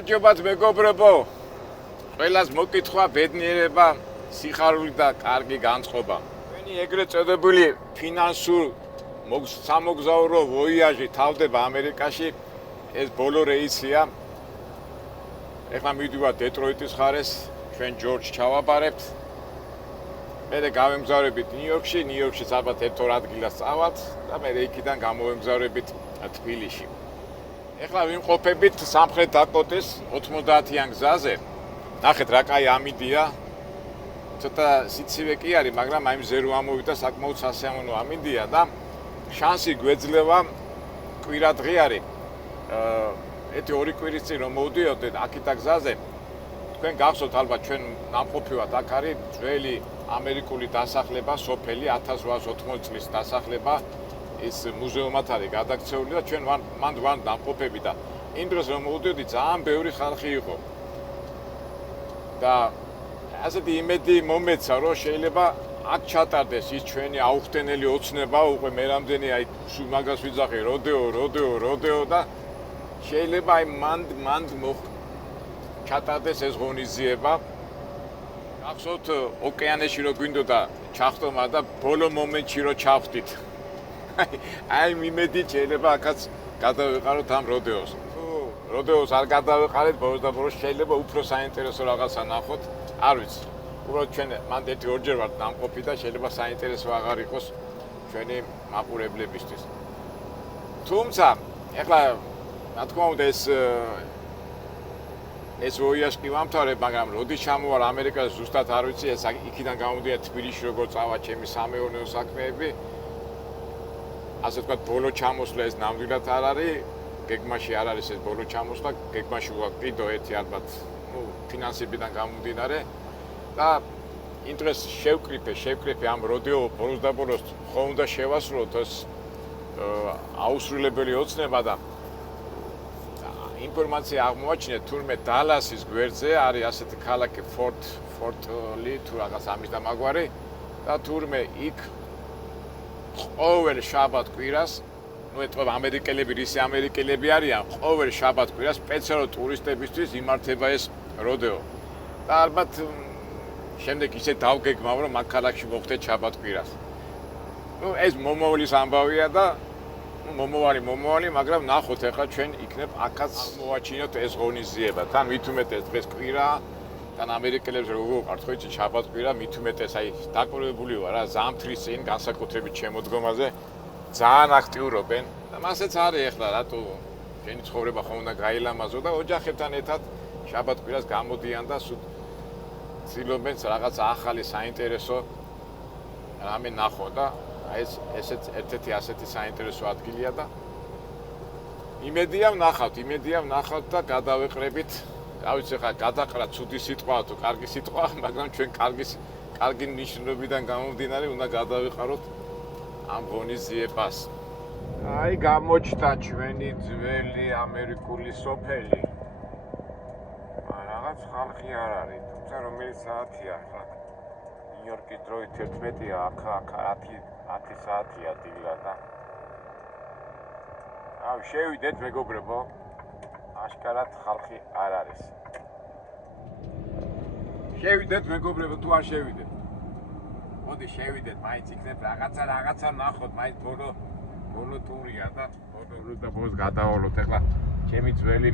გამარჯობათ მეგობრებო. ყველას მოკითხვა, ბედნიერება, სიხარული და კარგი განწყობა. ჩვენი ეგრეთ წოდებული ფინანსურ სამოგზაურო ვოიაჟი თავდება ამერიკაში. ეს ბოლო რეისია. ეხლა მივდივართ დეტროიტის მხარეს, ჩვენ ჯორჯ ჩავაბარებთ. მერე გავემგზავრებით ნიუ-იორკში, ნიუ-იორკშიც ალბათ ერთ-ორ ადგილას წავალთ და მერე იქიდან გამოვემგზავრებით თბილისში. ეხლა ვიმყოფებით სამხრეთ დაკოტის 90-იან გზაზე. ნახეთ რა კაი ამინდია. ცოტა სიცივე კი არის, მაგრამ აი მზე რო ამოვიდა საკმაოდ სასიამოვნო ამინდია და შანსი გვეძლევა კვირა დღე არის. ერთი ორი კვირის წინ რომ მოვდიოდეთ აქითა გზაზე, თქვენ გახსოვთ ალბათ ჩვენ ნამყოფივად აქ არის ძველი ამერიკული დასახლება, სოფელი 1880 წლის დასახლება. ეს მუზეუმად არის გადაქცეული და ჩვენ მანდ ვარ ნამყოფები და იმ დროს რომ მოვდიოდი ძალიან ბევრი ხალხი იყო. და ასეთი იმედი მომეცა რომ შეიძლება აქ ჩატარდეს ის ჩვენი აუხტენელი ოცნება, უკვე მე რამდენი აი სულ მაგას ვიძახე, როდეო და შეიძლება აი მანდ ჩატარდეს ეს ღონისძიება. გახსოვთ ოკეანეში რო გვინდოდა ჩახტომა და ბოლო მომენტში რო ჩავხდით. აი მიმედით შეიძლება აქაც გადავეყაროთ ამ როდეოს. თუ როდეოს არ გადავეყარეთ, ბოლოს და ბოლოს შეიძლება უფრო საინტერესო რაღაცა ნახოთ. არ ვიცი. უბრალოდ ჩვენ მანდ ერთი ორჯერ ვართ ნამყოფი და შეიძლება საინტერესო აღარ იყოს ჩვენი მაყურებლებისთვის. თუმცა, ეხლა რა თქმა უნდა ეს ვოიაჟი კი ვამთავრებ, მაგრამ როდის ჩამოვალ ამერიკაში ზუსტად არ ვიცი, ეს იქიდან გამოდია თბილისში როგორ წავა ჩემი სამეურნეო საქმეები. ასე ვთქვათ, ბოლო ჩამოსვლა ეს ნამდვილად არ არის, გეგმაში არ არის ეს ბოლო ჩამოსვლა, გეგმაში ვარ კიდო ერთი ალბათ, ფინანსებიდან გამომდინარე და იმ დროს შევკრიფე ამ როდეო ბოლოს და ბოლოს ხო უნდა შევასრულოთ ეს აუსრულებელი ოცნება და ინფორმაცია აღმოაჩინეთ თურმე დალასის გვერდზე არის ასეთი ქალაქი ფორტ-ლი თუ რაღაც ამის დამაგვარი და თურმე იქ ყოველ შაბათ-კვირას, ეტყობა ამერიკელები, რისი ამერიკელები არიან, ყოველ შაბათ-კვირას სპეციალურად ტურისტებისთვის იმართება ეს როდეო. და ალბათ შემდეგ ისე დავგეგმავ, რომ მაგ ქალაქში მოხდეთ შაბათ-კვირას. ეს მომავლის ამბავია და მომავალი, მაგრამ ნახოთ ახლა ჩვენ იქნებ აქაც მოვაჩინოთ ეს ღონისძიება. თან მით უმეტეს დღეს კვირაა, თან ამერიკელებს როგორ ვიყავთ ხო იცი შაბათ-კვირა, მით უმეტეს აი დაკვრებული ვარ რა ზამთრის წინ განსაკუთრებით შემოდგომაზე ძალიან აქტიურობენ და მასეც არის ახლა რატო ჩვენი ცხოვრება ხომ უნდა გაილამაზო და ოჯახებთან ერთად შაბათ-კვირას გამოდიან და ცდილობენ რაღაც ახალი საინტერესო რამე ნახო და ესეც ერთ-ერთი ასეთი საინტერესო ადგილია და იმედია ვნახავთ და გადავეყრებით. რა ვიცი ხა გადაყრა ცუდი სიტყვაა თუ კარგი სიტყვა, მაგრამ ჩვენ კარგი ნიშნობიდან გამომდინარე უნდა გადავეყაროთ ამ ღონისძიებას. აი გამოჩნდა ჩვენი ძველი ამერიკული სოფელი. რაღაც ხალხი არ არის, თუმცა რომელი საათია ახლა? ნიუ-იორკის დროით 11-ია, აქ 10 საათია დილა და აი შევიდეთ მეგობრებო. აშკარად ხალხი არ არის. შევიდეთ მეგობრებო, თუ არ შევიდეთ. მოდი შევიდეთ, მაინც იქნებ რაღაცა ნახოთ, მაინც ბოლო ტურია და ბოლოს გადავალოთ. ახლა ჩემი ძველი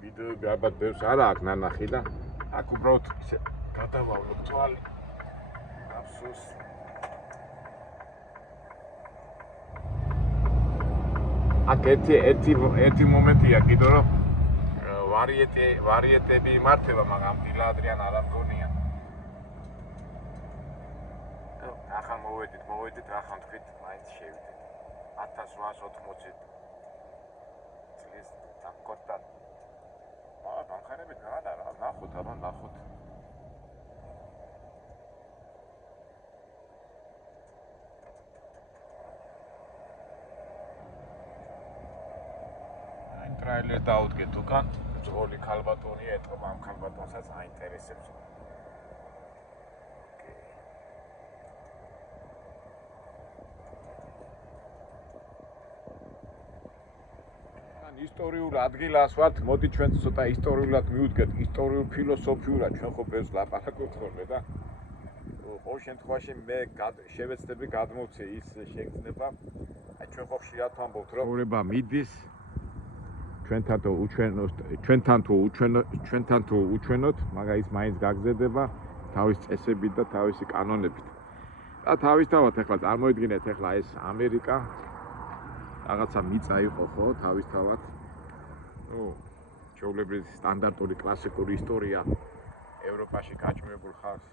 ვიდეოები ალბათ ბევრს არა აქვს ნანახი და აქ უბრალოდ ისე გადავალოთ თვალი. აფსოს. აქ ერთი მომენტია კიდო რომ ვარიეტები იმართება, მაგრამ დილადრიან არ ამგონია. ახლა მოვედით ახლა თქვით მაინც შევიდეთ. 1880 წლის დაკოტა. ბანკარებით გადარა, ნახოთ. ტრაილერ დაუდგეთ უკან, ძღოლი ქალბატონია, ეტყობა ამ ქალბატონსაც აინტერესებს. ისტორიულ ადგილას ვართ, მოდი ჩვენ ცოტა ისტორიულად მივუდგეთ, ისტორიულ ფილოსოფიურად ჩვენ ხო ბევრს ლაპარაკობთ ხოლმე და ყოველ შემთხვევაში მე შევეცდები გადმოვცე ის შეგრძნება. აი ჩვენ ხო ხშირად ვამბობთ, რომ ცხოვრება მიდის ჩვენთან თუ უჩვენოთ, მაგრამ ის მაინც გაგზდება თავის წესებით და თავისი კანონებით. და თავისთავად ახლა წარმოიდგინეთ ახლა ეს ამერიკა რაღაცა მიწა იყო ხო თავისთავად. ჩვეულებრივი სტანდარტული კლასიკური ისტორია ევროპაში გაჭმევებულ ხალხს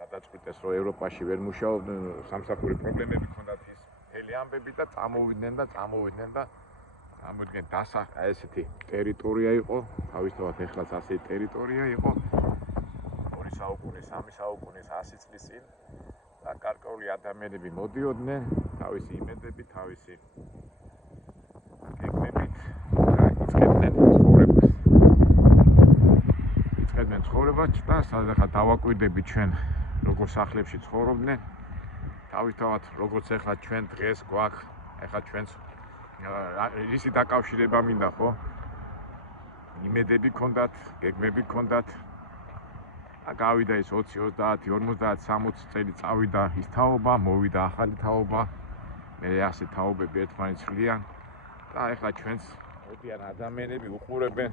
გადაწყვიტეს რომ ევროპაში ვერ მუშაობდნენ, სამსახური პრობლემები ჰქონდათ ის მთელი ამბები და წამოვიდნენ და ამოდგენ ესეთი ტერიტორია იყო, თავისთავად ეხლაც ასეთი ტერიტორია იყო 2 საუკუნის, 3 საუკუნის 100 წლის წინ და გარკვეული ადამიანები მოდიოდნენ თავისი იმედებით, თავისი გეგმებით და იწყებდნენ ცხოვრებას და სადღაც დავაკვირდებით ჩვენ როგორ სახლებში ცხოვრობდნენ. თავისთავად როგორც ეხლა ჩვენ დღეს გვაქვს, ეხლა ჩვენს ისი დაკავშირება მინდა ხო? იმედები გქონდათ, გეგმები გქონდათ. და გავიდა ის 20, 30, 50, 60 წელი წავიდა ის თაობა, მოვიდა ახალი თაობა. მე ასე თაობები ერთმანეთს ხლიან და ეხლა ჩვენს მოდიან ადამიანები უყურებენ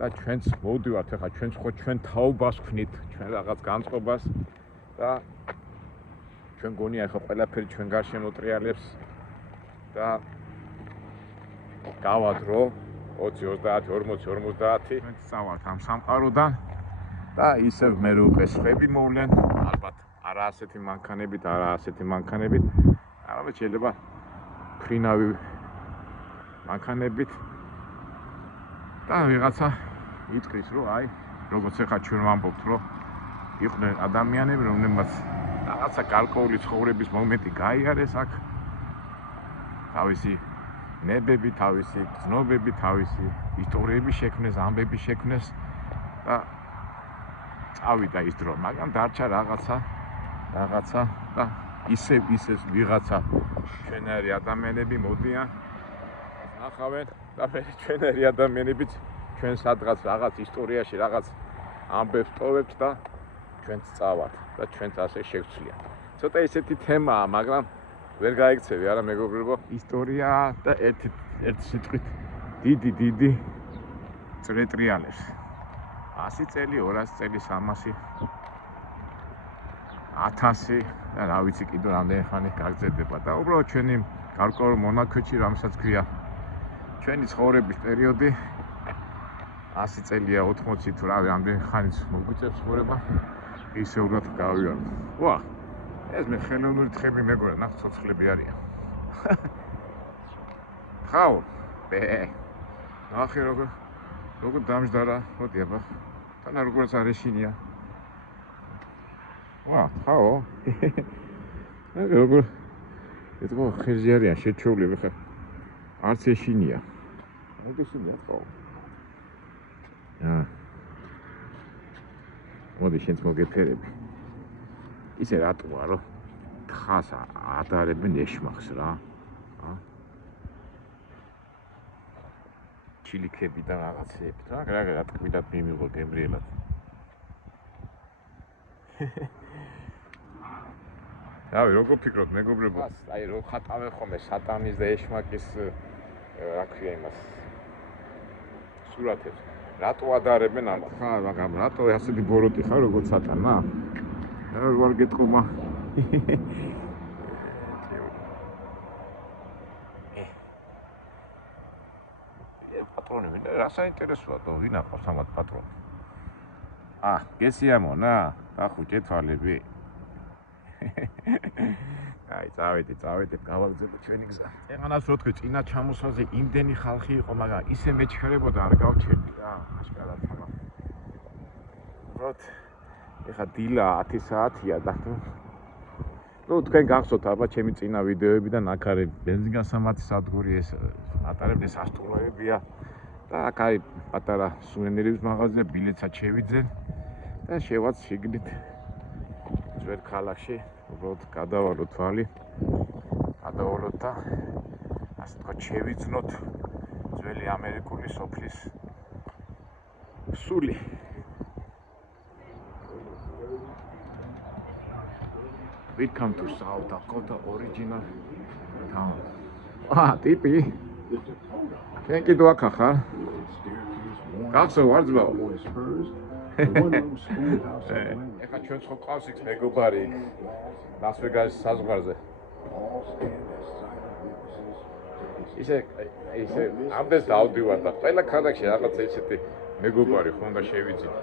და ჩვენს მოვდივართ ეხლა ჩვენს ხო ჩვენ თაობას ვქნით, ჩვენ რაღაც განწყობას და ჩვენ გონია ეხლა ყველაფერი ჩვენ გარშემო ტრიალებს და გავადრო 20, 30, 40, 50 ჩვენ წავალთ ამ სამყაროდან და ისევ მე როყეს ხები მოვლენ, ალბათ არა ასეთი მანქანებით, ალბათ შეიძლება ფრინავი მანქანებით და ვიღაცა იტყვის რომ აი როგორც ახლა ჩვენ ვამბობთ რომ იყვნენ ადამიანები რომლებმაც რაღაცა გარკვეული ცხოვრების მომენტი გაიარეს აქ თავისი ნებები, თავისი გზნობები, თავისი ისტორიები შექმნეს, ამბები შექმნეს და წავიდა ის დრო, მაგრამ დარჩა რაღაცა და ისევ ვიღაცა ჩვენერი ადამიანები მოდიან ნახავენ და ჩვენერი ადამიანებიც ჩვენ სადღაც რაღაც ისტორიაში რაღაც ამბებს ტოვებთ და ჩვენც წავალთ და ჩვენც ასე შევცვლიან. ცოტა ესეთი თემაა, მაგრამ ვერ გაიქცევი არა მეგობრებო. ისტორია და ერთი სიტყვით დიდი წრეტრიალებს. 100 წელი, 200 წელი, 300 1000 და რა ვიცი კიდევ რამდენი ხანი გაგრძელდება და უბრალოდ ჩვენი გარკვეულ მონაკვეთში რამსაც ქვია ჩვენი ცხოვრების პერიოდი 100 წელია, 80 თუ რამდენი ხანიც მოგვიწევს ცხოვრება ისე უბრალოდ გავიაროთ. ვა, ეს მე ხელოვნური თხები მეგობრა, ნახ ცოცხლები არიან. ხაო, ნახე როგორ დამჯდარა, მოდი აბა. თანა როგორც არ ეშინია. ვა, ხაო. როგორ ეთქო ხერზე არიან შეჩოვლები ხა. არც ეშინია. მოგეშინია ხაო. მოდი შენც მოგეფერები. ისე რატოა რომ თხას ადარებენ ეშმახს რა? ჩილიქები და რაღაცეები რა ტკბილად მიმიღო გემრიელად. რავი, როგორ ფიქრობთ მეგობრებო? აი რო ხატავენ ხოლმე სატანის და ეშმაკის რა ქვია იმას სურათებს. რატო ადარებენ ამას? ხა, მაგრამ რატო ასეთი ბოროტი ხარ როგორც სატანა? რა ვარ გეტყობა? პატრონები და რა საინტერესოა თო ვინ აყავს ამათ პატრონი? გესიამონა, დახუჭე თვალები. აი, წავედით, გავაგზავნეთ ჩვენი გზა. ეგანაც რო თქვი, წინა ჩამოსვლაზე იმდენი ხალხი იყო, მაგრამ ისე მეჩქერებოდა არ გავჩერდი რა, აშკარად თამა. უბრალოდ ეხა დილა 10 საათია და თქვენ გახსოვთ ალბათ ჩემი წინა ვიდეოებიდან აქ არის ბენზინგასამართი სადგური, ეს ატარებდნენ სასტუმროებია და აქ არის პატარა სუვენირების მაღაზია, ბილეთსაც შევიძენ და შევაც შიგნით ძველ ქალაქში, უბრალოდ გადავალოთ თვალი, გადავალოთ და ასე თქვა შევიძნოთ ძველი ამერიკული სოფლის სული. Welcome to South Dakota original town. ტიპი. შენ კიდევ აქ ახარ? გახსოვ ვარძბაო? ეხლა ჩვენ ხო ყავს იქ მეგობარი ლას ვეგასის საზღვარზე. ისე ამდენს დავდივარ და ყველა ქალაქში რაღაც ესეთი მეგობარი ხო უნდა შევიძინო.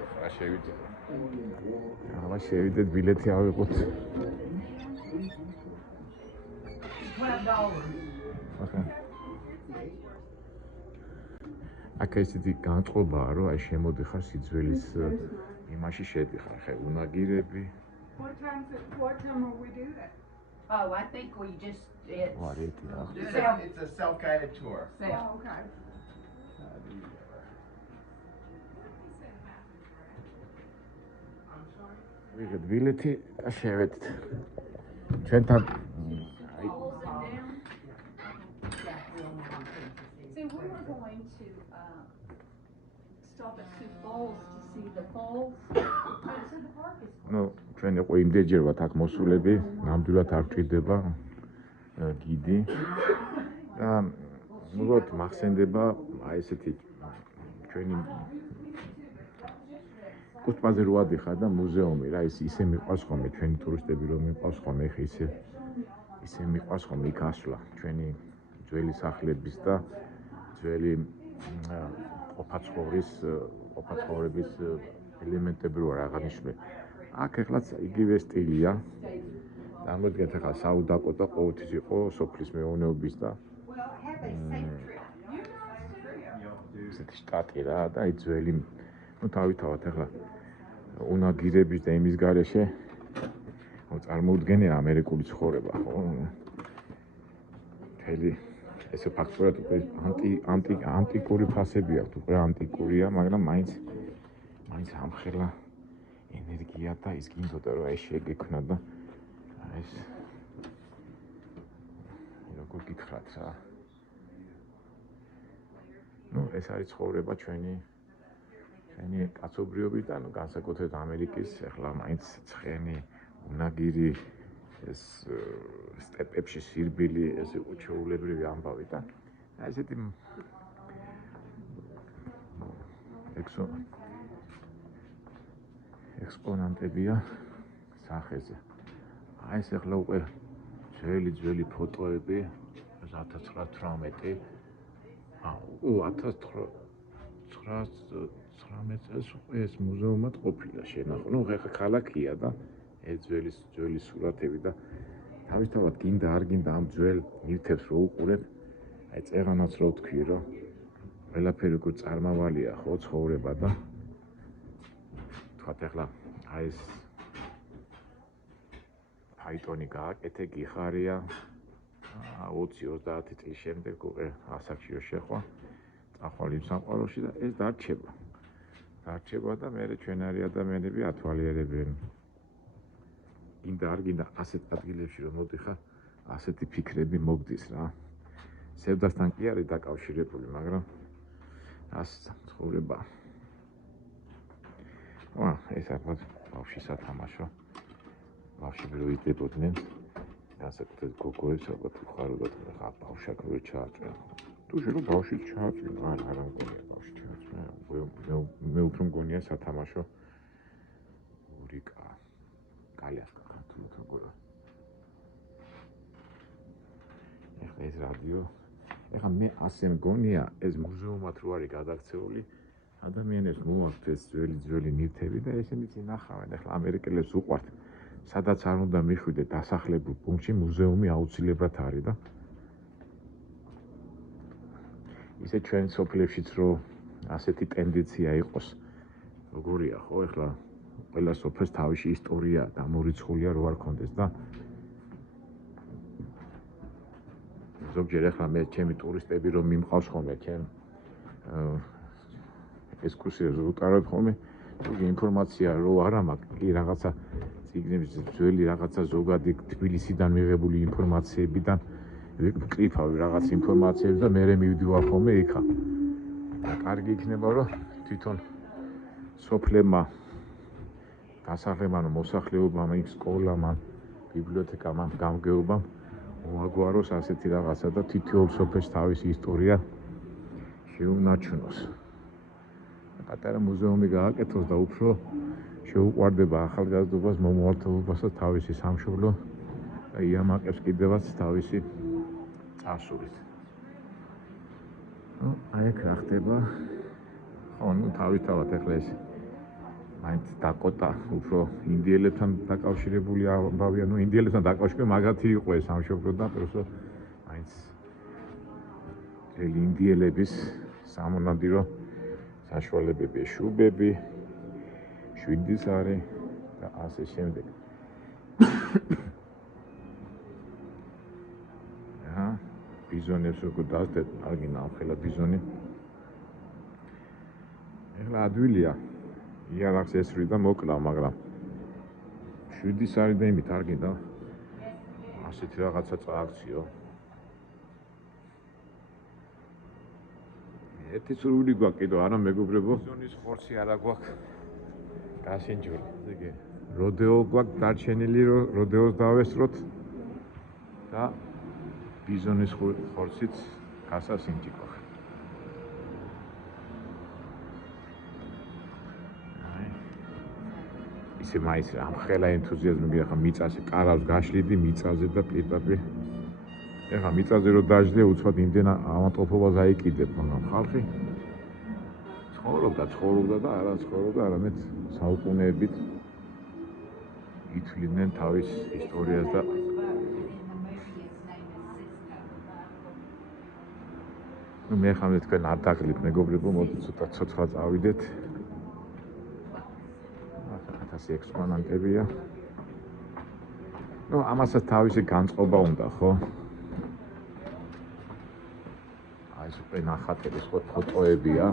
აბა შევიდეთ ბილეთი ავიღოთ. აქ ესეთი განწყობაა, რომ აი შემოდიხარ სიძველის იმაში შედიხარ, ხე უნაგირები. What time will we do that? Oh, I think we just It's a self-guided tour. Oh, okay. ვიღეთ ბილეთი და შევედით. ჩვენთან So we were going to stop at Sioux Falls to see the falls. So the park is ნუ ჩვენ იყო იმდენჯერ ვართ აქ მოსულები, ნამდვილად არ ჭირდება გიდი. და უბრალოდ მახსენდება აი ესეთი ჩვენი კუსპაზე რო ადიხარ და მუზეუმი რა ისე მიყვარს ხოლმე ჩვენი ტურისტები რომ მიყვარს ხოლმე ხე ისე მიყვარს ხოლმე იქ ასვლა ჩვენი ძველი სახლების და ძველი ყოფაცხოვრების ელემენტები რო არ აღნიშნული. აქ ეხლაც იგივე სტილია. წარმოიდგინეთ ახლა South Dakota ყოველთვის იყო სოფლის მეურნეობის და ესეთი შტატი რა და აი ძველი ნუ თავით ახლა უნაგირების და იმის გარეშე წარმოუდგენია ამერიკული ცხოვრება ხო მთელი ესე ფაქტურად უკვე ანტიკური ფასები აქვს უკვე ანტიკურია მაგრამ მაინც ამხელა ენერგია და ის გინდოდა რომ ეს შეგექმნა და ეს როგორ გითხრათ რა ნუ ეს არის ცხოვრება ჩვენი კაცობრიობიდან განსაკუთრებით ამერიკის ახლა მაინც ცხენი უნაგირი ეს სტეპებში სირბილი ესე უჩვეულებრივი ამბავი და ესეთი ექსპონანტებია სახეზე. აი ეს ახლა უკვე ძველი ფოტოები 1918 1919 წელს უკვე ეს მუზეუმად ყოფილა შენახო. ნუ ხა ქალაქია და ეს ძველი სურათები და თავისთავად გინდა არ გინდა ამ ძველ ნივთებს რო უყურებ, აი წერანაც რო თქვი რომ ყველაფერი უკვე წარმავალია ხო ცხოვრება და თქვათ ახლა აი ეს ფაიტონი გააკეთე გიხარია 20-30 წლის შემდეგ უკვე ასაკშიო შეხვა წახვალ იმ სამყაროში და ეს დარჩება და მე ჩვენარი ადამიანები ათვალიერებენ გინდა არ გინდა ასეთ ადგილებში რომ მოდიხარ ასეთი ფიქრები მოგდის რა სევდასთან კი არის დაკავშირებული მაგრამ ას ცხოვრება ეს ახლა ბავშვი სათამაშო ბავშვები რო იდებოდნენ განსაკუთრებით გოგოებს ალბათ უხაროდათ ხა ბავშვაკ რო ჩააწვენ თუ შეიძლება ბავშვი ჩააწვენ არ მგონია ბავშვი ჩააწვენ მე უფრო მგონია სათამაშო ურიკა კალიასკა თუ როგორ ეხლა ეს რადიო ეხლა მე ასე მგონია ეს მუზეუმად რო არის გადაქცეული ადამიანებს მოაქვთ ეს ძველი ნივთები და ესენიც ინახავენ ეხლა ამერიკელებს უყვართ სადაც არ უნდა მიხვიდე დასახლებულ პუნქტში მუზეუმი აუცილებლად არის და ისე ჩვენ სოფლებშიც რო ასეთი ტენდენცია იყოს როგორია ხო ეხლა ყველა სოფელს თავისი ისტორია დამორიცხულია რო არ კონდეს და ზოგჯერ ეხლა მე ჩემი ტურისტები რომ მიმყავს ხოლმე ჩემ ექსკურსიაზე ვუტარავ ხოლმე ინფორმაცია რო არა მაქვს კი რაღაცა ციგნების ძველი რაღაცა ზოგადი თბილისიდან მიღებული ინფორმაციებიდან ვკრიფავი რაღაც ინფორმაციებს და მე მივდივარ ხოლმე იქა. კარგი იქნება რომ თვითონ სოფლებმა გასახლებამ მოსახლეობამ იქ სკოლამ ბიბლიოთეკამ გამგეობამ მოაგვაროს ასეთი რაღაცა და თითოეულ სოფელს თავისი ისტორია შეუნარჩუნოს. პატარა მუზეუმი გააკეთოს და უფრო შეუყვარდება ახალგაზრდობას, მომავალთაობასაც თავისი სამშობლო და იამაყებს კიდევაც თავისი წარსულით. აი აქ რა ხდება? ხო, თავისთავად ახლა ეს მაინც დაკოტა უფრო ინდიელებთან დაკავშირებული ამბავია, ინდიელებთან დაკავშირებული მაგათი იყო ეს სამშობლო და პროსო მაინც ინდიელების სამონადირო საშუალებები, შუბები, შვიდისარი და ასე შემდეგ. ბიზონებს როგორ დაძდეთ, კარგი ნამხელა ბიზონი. ეხლა ადვილია იარაღს ესვრი და მოკლა, მაგრამ 7 სარი და იმით არ გინდა ასეთი რაღაცა წააქციო. ერთი სრული გვაქვს კიდევ არა მეგობრებო, ბიზონის ხორცი არა გვაქვს გასინჯული. ესე როდეო გვაქვს დარჩენილი, როდეოს დავესროთ და ბიზონის ხორციც გასასინჯი გვაქვს. ისე მაინც ამხელა ენთუზიაზმი ახლა მიწაზე კარავს გაშლიდი მიწაზე და პირდაპირ ეხლა მიწაზე რო დაждე უცბად იმდენ ავანტყოფობას აიკიდებ მაგრამ ხალხი ცხოვრობდა და არა ცხოვრობდა არამედ საუკუნეებით ითვლიდნენ თავის ისტორიას და მე ხომ თქვენ არ დაგლით მეგობრებო მოდი ცოტა ცოცხლა წავიდეთ ექსპონანტებია. ამასაც თავისი განწყობა უნდა, ხო? აი ეს უკვე ნახატების ფოტოებია.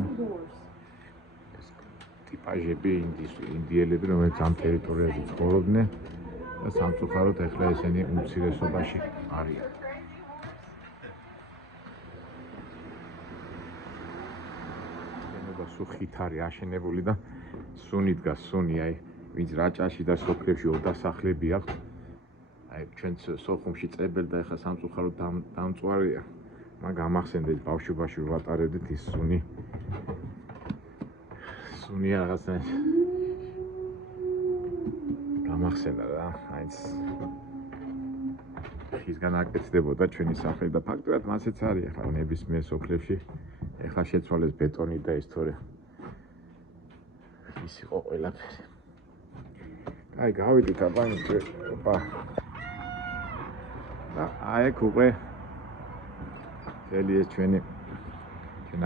ეს ტიპაჟები ინდიელები, რომელიც ამ ტერიტორიაზე ცხოვრობდნენ და სამწუხაროდ ახლა ესენი უმცირესობაში არიან. სუხით არის აშენებული და სუნი დგას, სუნი აი ვინც რაჭაში და სოფლებში დასახლები აქვს. აი ჩვენც სოხუმში წებელ და ეხა სამწუხაროდ დამწვარია. მაგრამ გამახსენდეთ ბავშვობაში ვატარებდით ის სუნი. სუნი რაღაცა გამახსენდა რა, აიც ხისგან აკეთდებოდა ჩვენი სახლი და ფაქტობრივად მასეც არის ახლა ნებისმიერ სოფლებში. ეხლა შეცვალეს ბეტონი და ის თორე ის იყო ყველაფერი. აი გავიდით აბანით ოპა და აი უკვე ძელი ეს ჩვენი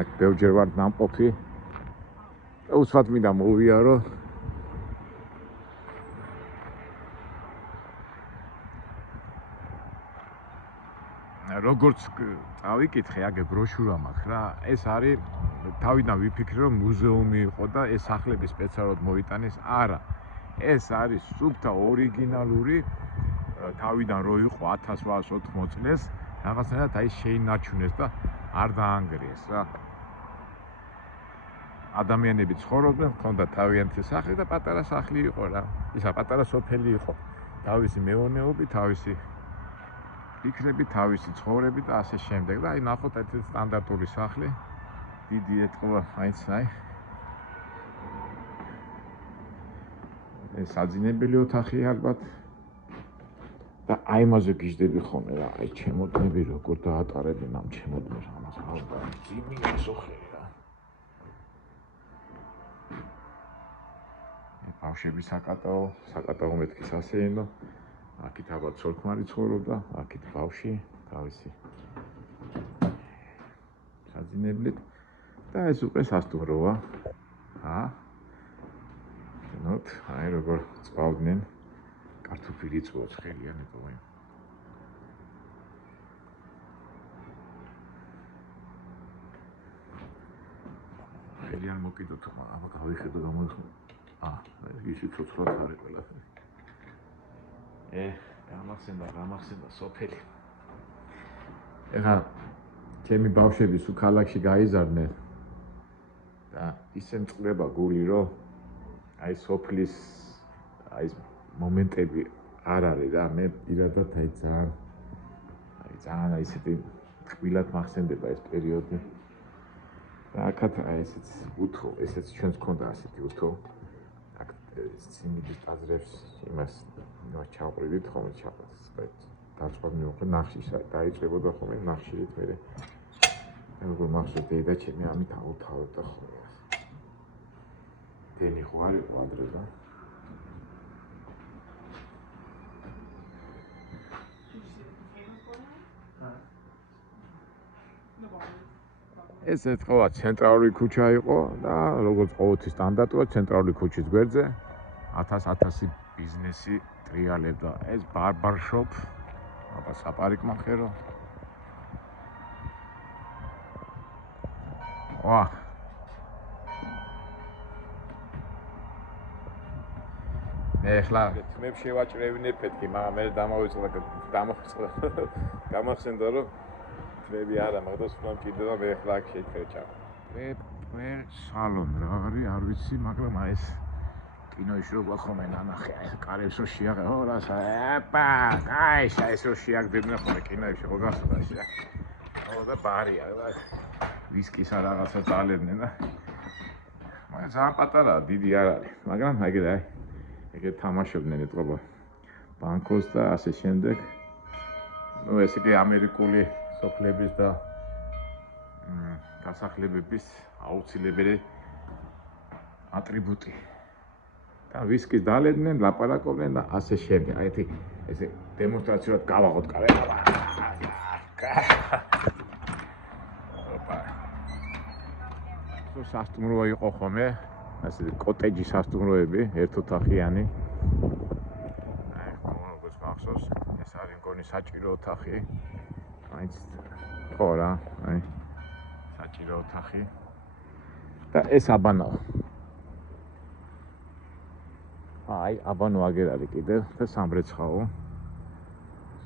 აქ ბევრჯერ ვარ ნამყოფი და უცბად მინდა მოვიარო როგორც წავიკითხე აგ ბროშურა მაქვს რა ეს არის თავიდან ვიფიქრე რომ მუზეუმი იყო და ეს სახლები სპეციალურად მოიტანეს არა ეს არის სუფთა ორიგინალური თავიდან რო იყო 1880 წელს რაღაცნაირად აი შეინარჩუნეს და არ დაანგრიეს რა ადამიანები ცხოვრობდნენ ხონდა თავიანთი სახლი და პატარა სახლი იყო რა ისა პატარა სოფელი იყო თავისი მეურნეობი თავისი ფიქრები თავისი ცხოვრები და ასე შემდეგ და აი ნახოთ ეს სტანდარტული სახლი დიდი ეთყობა აიც აი ეს საძინებელი ოთახი ალბათ და აი მასე გიждები ხოლმე რა აი ჩემოდნები როგორ დაატარებენ ამ ჩემოდნებს ამას ალბათ ძიმია სოხელი რა ბავშვები საკატაო მეთქის ასეინო აქეთ ალბათ სოლქმარი ცხოვრობდა აქეთ ბავში თავისი საძინებლით და ეს უკვე სასტუმროა ნოთ აი როგორ წავდნენ კარტოფილი წვოც ხელიანი ყოი ხელიან მოკიდოთ აბა გავიხედო გამოიხო ისი ცოცხლად არის ყველაფერი გამახსენდა სოფელი ეხლა ჩემი ბავშვები სულ ქალაქში გაიზარდნენ და ისე მწყდება გული, რომ აი სოფლის აი ეს მომენტები არ არის რა, მე პირადად აი ძალიან ისეთი თბილად მახსენდება ეს პერიოდი. და აქაც აი ესეც უთო, ესეც ჩვენს გქონდა ასეთი უთო. აქ სიმინდის ტაძრებს იმას ჩავყრიდით ხოლმე დაწყობ მივხვდი ნახშირს, დაიწყებოდა ხოლმე ნახშირით მერე. როგორ მახსოვს დედა ჩემი ამით აუთავებდა ხოლმე. დენი ხო არ იყო ადრე რა. ეს ეთქვა ცენტრალური ქუჩა იყო და როგორც ყოველთვის სტანდარტია ცენტრალური ქუჩის გვერდზე 1000 ბიზნესი ტრიალებდა. ეს ბარბარშოპ, აბა საპარიკმახერო. ვა. მე ახლა თმებს შევაჭრევინე პეთკი, მაგრამ მე გამახსენდა რომ თმები არა, მაგას უნდა მჭირდება მე ახლა აქ შეჭრა. მე სალონ რა არის, არ ვიცი, მაგრამ აი ეს კინოში რო გვახომე ნანახე, აი კარებს რო შეაღე, ო რასა, აპა, აი ეს რო შეაგდებდნენ ხოლმე კინოებში, ხო გასულაში რა. ო და ბარია, ვისკის არ რაღაცა დაალებდნენ და მაგრამ ძალიან პატარაა, დიდი არ არის, მაგრამ ეგრე თამაშობდნენ ეთყობა ბანკოს და ასე შემდეგ. ნუ ესე კი ამერიკული სოფლების და დასახლებების აუცილებელი ატრიბუტი. და ვისკის დაალებდნენ, ლაპარაკობდნენ და ასე შემდეგ. აი ესე დემონსტრაციულად გავაღოთ კარე. სასტუმრო იყო ხოლმე, ასე კოტეჯი სასტუმროები, ერთოთახიანი. აი, როგორც მახსოვს, ეს არის მგონი საჭირო ოთახი. მაინც ხო რა, აი საჭირო ოთახი. და ეს აბანო. აი, აბანო აგერ არის კიდევ და სამრეცხაო.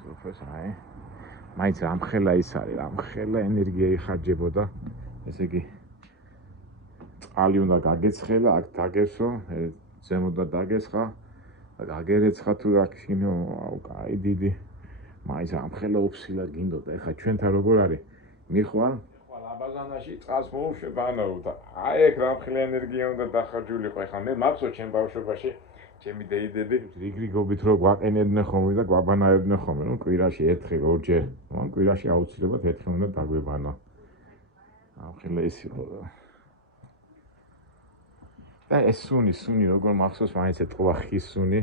სოფეს აი. მაინც რამხელა ის არის, რამხელა ენერგია იხარჯებოდა. ესე იგი წყალი უნდა გაგეცხელა, აქ დაგესო, ზემოდან დაგესხა და გაგერეცხა თუ აქ შინო, აუ, კაი დიდი. მაინც რამხელა უფსილად გინდოდა. ეხლა ჩვენთან როგორ არის? მიხვალ ლაბაზანაში წყალს მოუშვება, ანუ და აი ეგ რამხელა ენერგია უნდა დახარჯულიყო. ეხლა მე მახსოვს ჩემ ბავშვობაში ჩემი დეიდები რიგრიგობით რო გვაყენებდნენ ხოლმე და გვაბანაებდნენ ხოლმე, ნუ კვირაში ერთხელ, ორჯერ, ანუ კვირაში აუცილებლად ერთხელ უნდა დაგვებანა. რამხელა ეს იყო და და ეს სუნი როგორ მახსოვს, მაინც ეთყობა ხის სუნი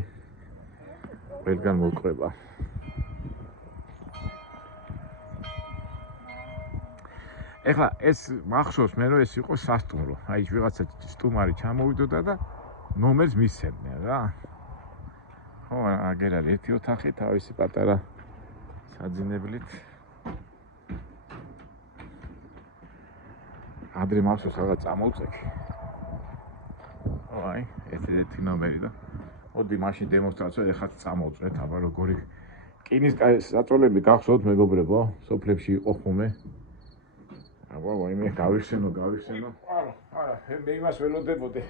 ყველგან მოკვება. ეხლა ეს მახსოვს მე რომ ეს იყო სასტუმრო. აი ვიღაცა სტუმარი ჩამოვიდოდა და ნომერს მისცემდნენ რა. ხო, აგერ არის ერთი ოთახი, თავისი პატარა საძინებლით. ადრე მახსოვს რაღაც წამოვწექი. აი, ერთი ნომერი და მოდი მაშინ დემონსტრაცია ეხლა წამოვწრეთ, აბა როგორი კინის საწოლები გახსოვთ მეგობრებო, სოფლებში იყო ხუმე. აბა ვაიმე გავიხსენო. არა, მე იმას ველოდებოდი.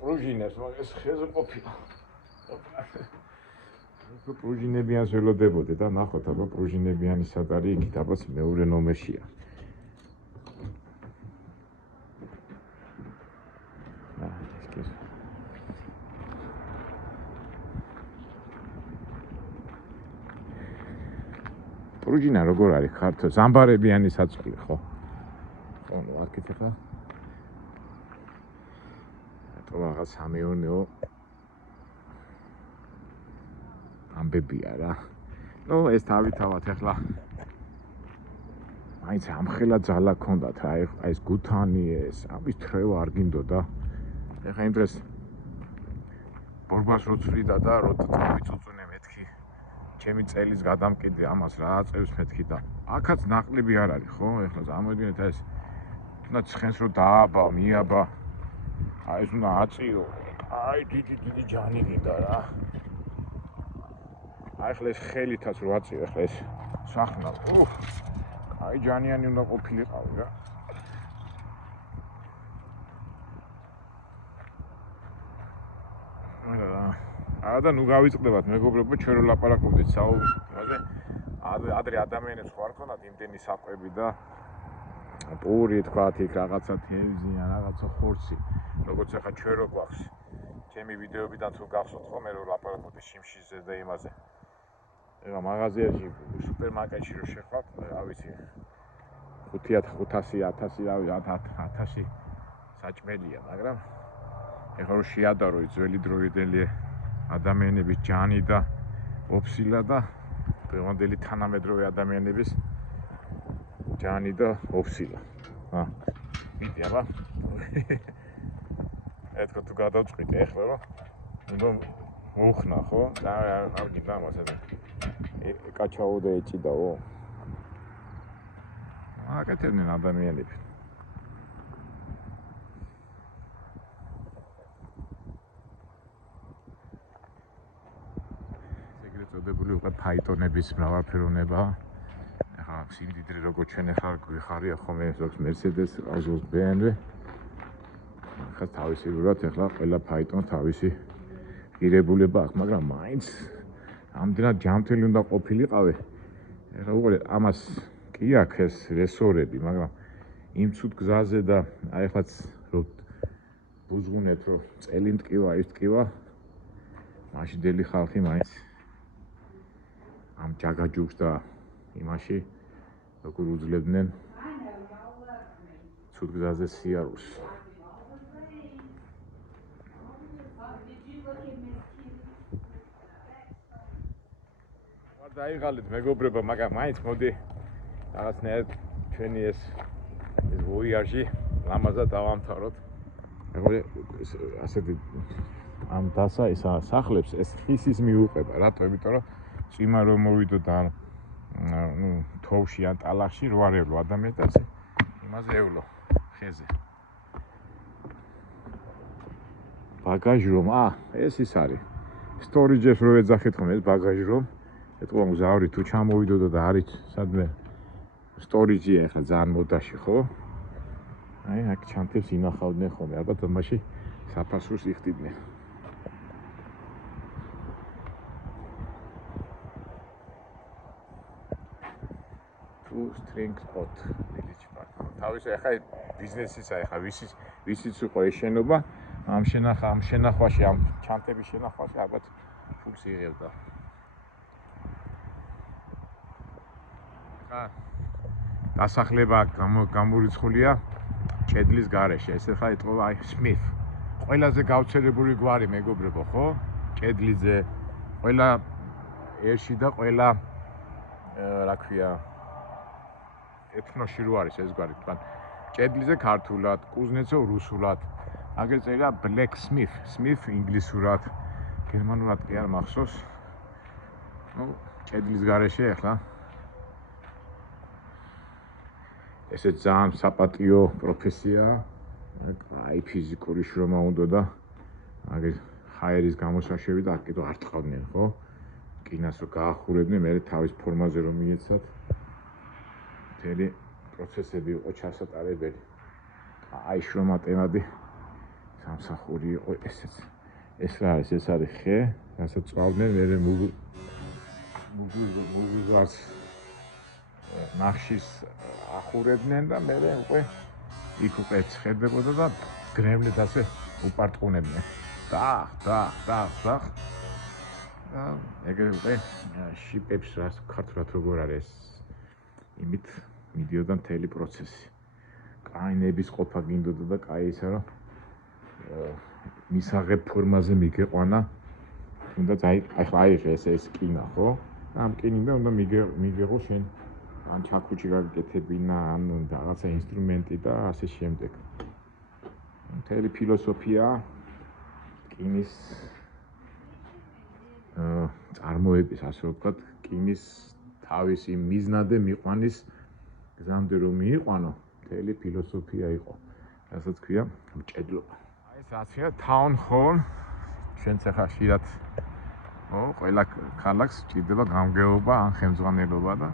პრუჟინებს, ეს ხეზე ყოფილა. პრუჟინებიანს ველოდებოდი და ნახოთ, აბა პრუჟინებიანი სად არის იქით, აბა მეორე ნომერშია. პრუჟინა როგორ არის ხართო? ზამბარებიანი საწოლი ხო? ხო, ნუ აქეთ ახლა რაღაც სამეურნეო ამბებია რა. ნუ ეს თავით ახლა მაინც ამხელა ძალა ქონდათ რა, ეს გუთანი ეს ამის თრევა არ გინდოდა. ეხლა იმ დროს ბორბას როცვლიდა და როცა წუწუნე მეთქი ჩემი წელის გადამკიდე ამას რა აწევს მეთქი და აქაც ნაკლები არ არის ხო? ეხლა ამოდინეთ ეს თუნდაც ცხენს რო დააბა, მიაბა. აი ეს უნდა აწირო. აი დიდი ჯანი გინდა რა. აი ხლა ეს ხელითაც რო აწიო ხლა ეს სახნა. აი ჯანიანი უნდა ყოფილიყავი რა. და ნუ გავიწყდებათ მეგობრებო, ჩვენ რო ლაპარაკობდით საუბარზე. ადრე ადამიანებს ხარ ქონათ იმდენი საკვები და პური თქვათ იქ რაღაცა თევზია, რაღაცა ხორცი. როგორც ახლა ჩვენ რო გვაქვს. ჩემი ვიდეოებიდან თუ გახსოვთ ხო მე რო ლაპარაკობდი შიმშიზე და იმაზე. ეხლა მაღაზიაში, სუპერმარკეტში რო შეხვალთ, რა ვიცი 500, 1000, რა ვიცი 1000 საჭმელია, მაგრამ ეხლა რო შეადარო ის ძველი დროიდელი ადამიანების ჯანი და ოფსილა და დღევანდელი თანამედროვე ადამიანების ჯანი და ოფსილა. მიდი აბა. ეთქო თუ გადავწყვიტე ეხლა რომ უნდა მოხნა ხო? და არ გინდა მასე. ეკაჩაო და ეჭიდაო. აკეთებდნენ ადამიანები. წოდებული უკვე ფაიტონების მრავალფეროვნება. ახლა სიმდიდრე როგორ ჩვენ ახლა გვიხარია ხოლმე ზოგს Mercedes, ზოგს BMW. ახლა თავისებურად ახლა ყველა ფაიტონ თავისი ღირებულება აქვს, მაგრამ მაინც ამდენად ჯანმრთელი უნდა ყოფილიყავი. ახლა უყურე ამას კი აქვს ეს რესორები, მაგრამ იმ ცუდ გზაზე და აი ახლა რო ბუზღუნეთ რომ წელი მტკივა ის მტკივა მაშინდელი ხალხი მაინც ამ ჯაგაჯუგს და იმაში როგორ უძლებდნენ ცუდ გზაზე სიარულს. ვარ დაიღალეთ მეგობრებო, მაგრამ მაინც მოდი რაღაცნაირად ჩვენი ეს ვოიაჟი ლამაზად დავამთავროთ. მეგობრებო, ასეთი ამ დასა ის სახლებს ეს ხისის მიუყვება, რატო? იმიტომ რომ წიმა რომ მოვიდო და ნუ თოვში ან ტალახში რო არ ევლო ადამიანს და ასე იმაზე ევლო ხეზე. ბაგაჟ რომ ეს ის არის. სტორიჯებს რო ეძახით ხომ ეს ბაგაჟ რომ ეთქვა მგზავრი თუ ჩამოვიდოდა და არის სადმე სტორიჯია ახლა ძალიან მოდაში ხო? აი აქ ჩანთებს ინახავდნენ ხოლმე, ალბათ მაშინ საფასურს იხდიდნენ. String spot village park. თავის ახლა ბიზნესისა ახლა ვისიც იყო ეს შენობა, ამ შენახვაში, ამ ჩანთების შენახვაში ალბათ ფულს იღებდა. დასახლება გამორიცხულია კედლის გარეშე. ეს ახლა ეტყობა აი Smith. ყველაზე გავრცელებული გვარი მეგობრებო, ხო? კედლიზე ყველა ერში და ყველა რა ქვია ეთნოში რო არის ეს გვარი, თქვა კედლიზე ქართულად, კუზნეცო რუსულად, აგერ წერია Blacksmith, Smith ინგლისურად, გერმანულად კი არ მახსოვს. ნუ კედლის გარეშე ახლა ესე ძალიან საპატიო პროფესია, აი ფიზიკური შრომა უნდა და აგერ ჰაერის გამოსაშევი და აქ კიდევ არ ტყავდნენ, ხო? კინას რო გაახურებდნენ, მე თავის ფორმაზე რომ მიეცათ მთელი პროცესები იყო ჩასატარებელი. აი შრომა ტემადი სამსახური იყო ესეც. ეს რა არის? ეს არის ხე, რასაც წვავდნენ, მე მუგუზარს ნახშის ახურებდნენ და მე უკვე იქ უკვე ცხერდებოდა და გრემლით ასე უპარტყუნებდნენ. და ეგრე უკვე შიპებს რას ქართულად როგორ არის იმით მიდიოდა მთელი პროცესი. კაი ნების ყოფა გინდოდა და კაი ისა რომ მისაღებ ფორმაზე მიგეყვანა. თუნდაც აი ეს კინა ხო? ამ კინიდან უნდა მიგეღო შენ ან ჩაქუჩი გაგეკეთებინა, ან რაღაცა ინსტრუმენტი და ასე შემდეგ. მთელი ფილოსოფია კინის წარმოების, ასე ვთქვათ, კინის თავისი მიზნადე მიყვანის გზამდე რომ მიიყვანო, მთელი ფილოსოფია იყო, რასაც ქვია მჭედლობა. აი ეს რაც ქვია town hall, ჩვენც ახლა ხშირად ყველა ქალაქს ჭირდება გამგეობა ან ხელმძღვანელობა და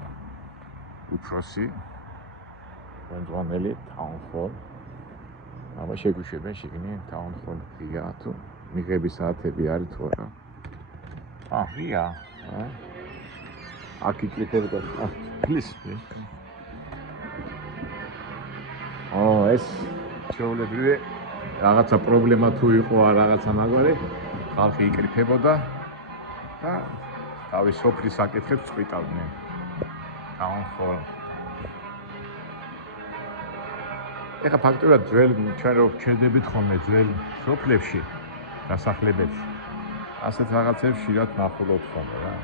უფროსი ხელმძღვანელი town hall. აბა შეგვიშვებენ შიგნით town hall-ია თუ მიღების საათები არის თუ არა. ღია. აქ იკლიფერდა. please. ეს შეულებრივი რაღაცა პრობლემა თუ იყო ან რაღაცა მაგვარი ხალხი იკრიფებოდა და თავის სოფლის საკითხებს წვიტავდნენ. town hall. ეხა ფაქტობრივად ძველ ჩვენ რო ჩედებით ხოლმე ძველ სოფლებში, დასახლებებში. ასეთ რაღაცებს ხშირად ნახულობთ ხოლმე რა.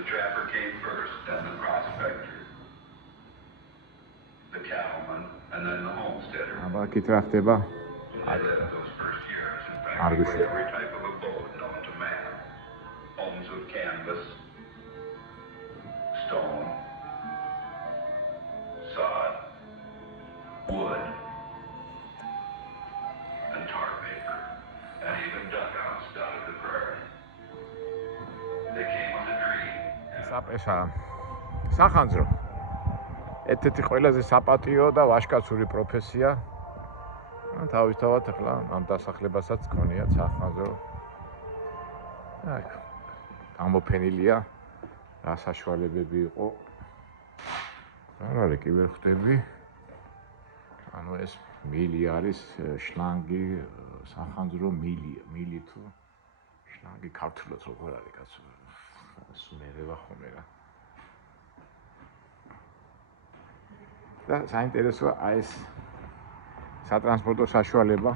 The trapper came first, then the prospector, the cattleman, and then the homesteader. აბა აქ რა ხდება? They lived those first years in Ar fact with güçlü. every type of abode known to man. Homes of canvas, stone, sod, wood, and tar paper, and even dugouts dotted the prairie. They came on the tree. საპესა სახანძრო ერთ-ერთი ყველაზე საპატიო და ვაჟკაცური პროფესია. თავისთავად ახლა ამ დასახლებასაც ქონია სახანძრო. აი გამოფენილია რა საშუალებები იყო. რა კი ვერ ხვდები. ანუ ეს მილი არის შლანგი სახანძრო მილი თუ შლანგი ქართულად როგორ არის კაცო? სუმერება ხოლმე რა. და საინტერესოა აი ეს სატრანსპორტო საშუალება.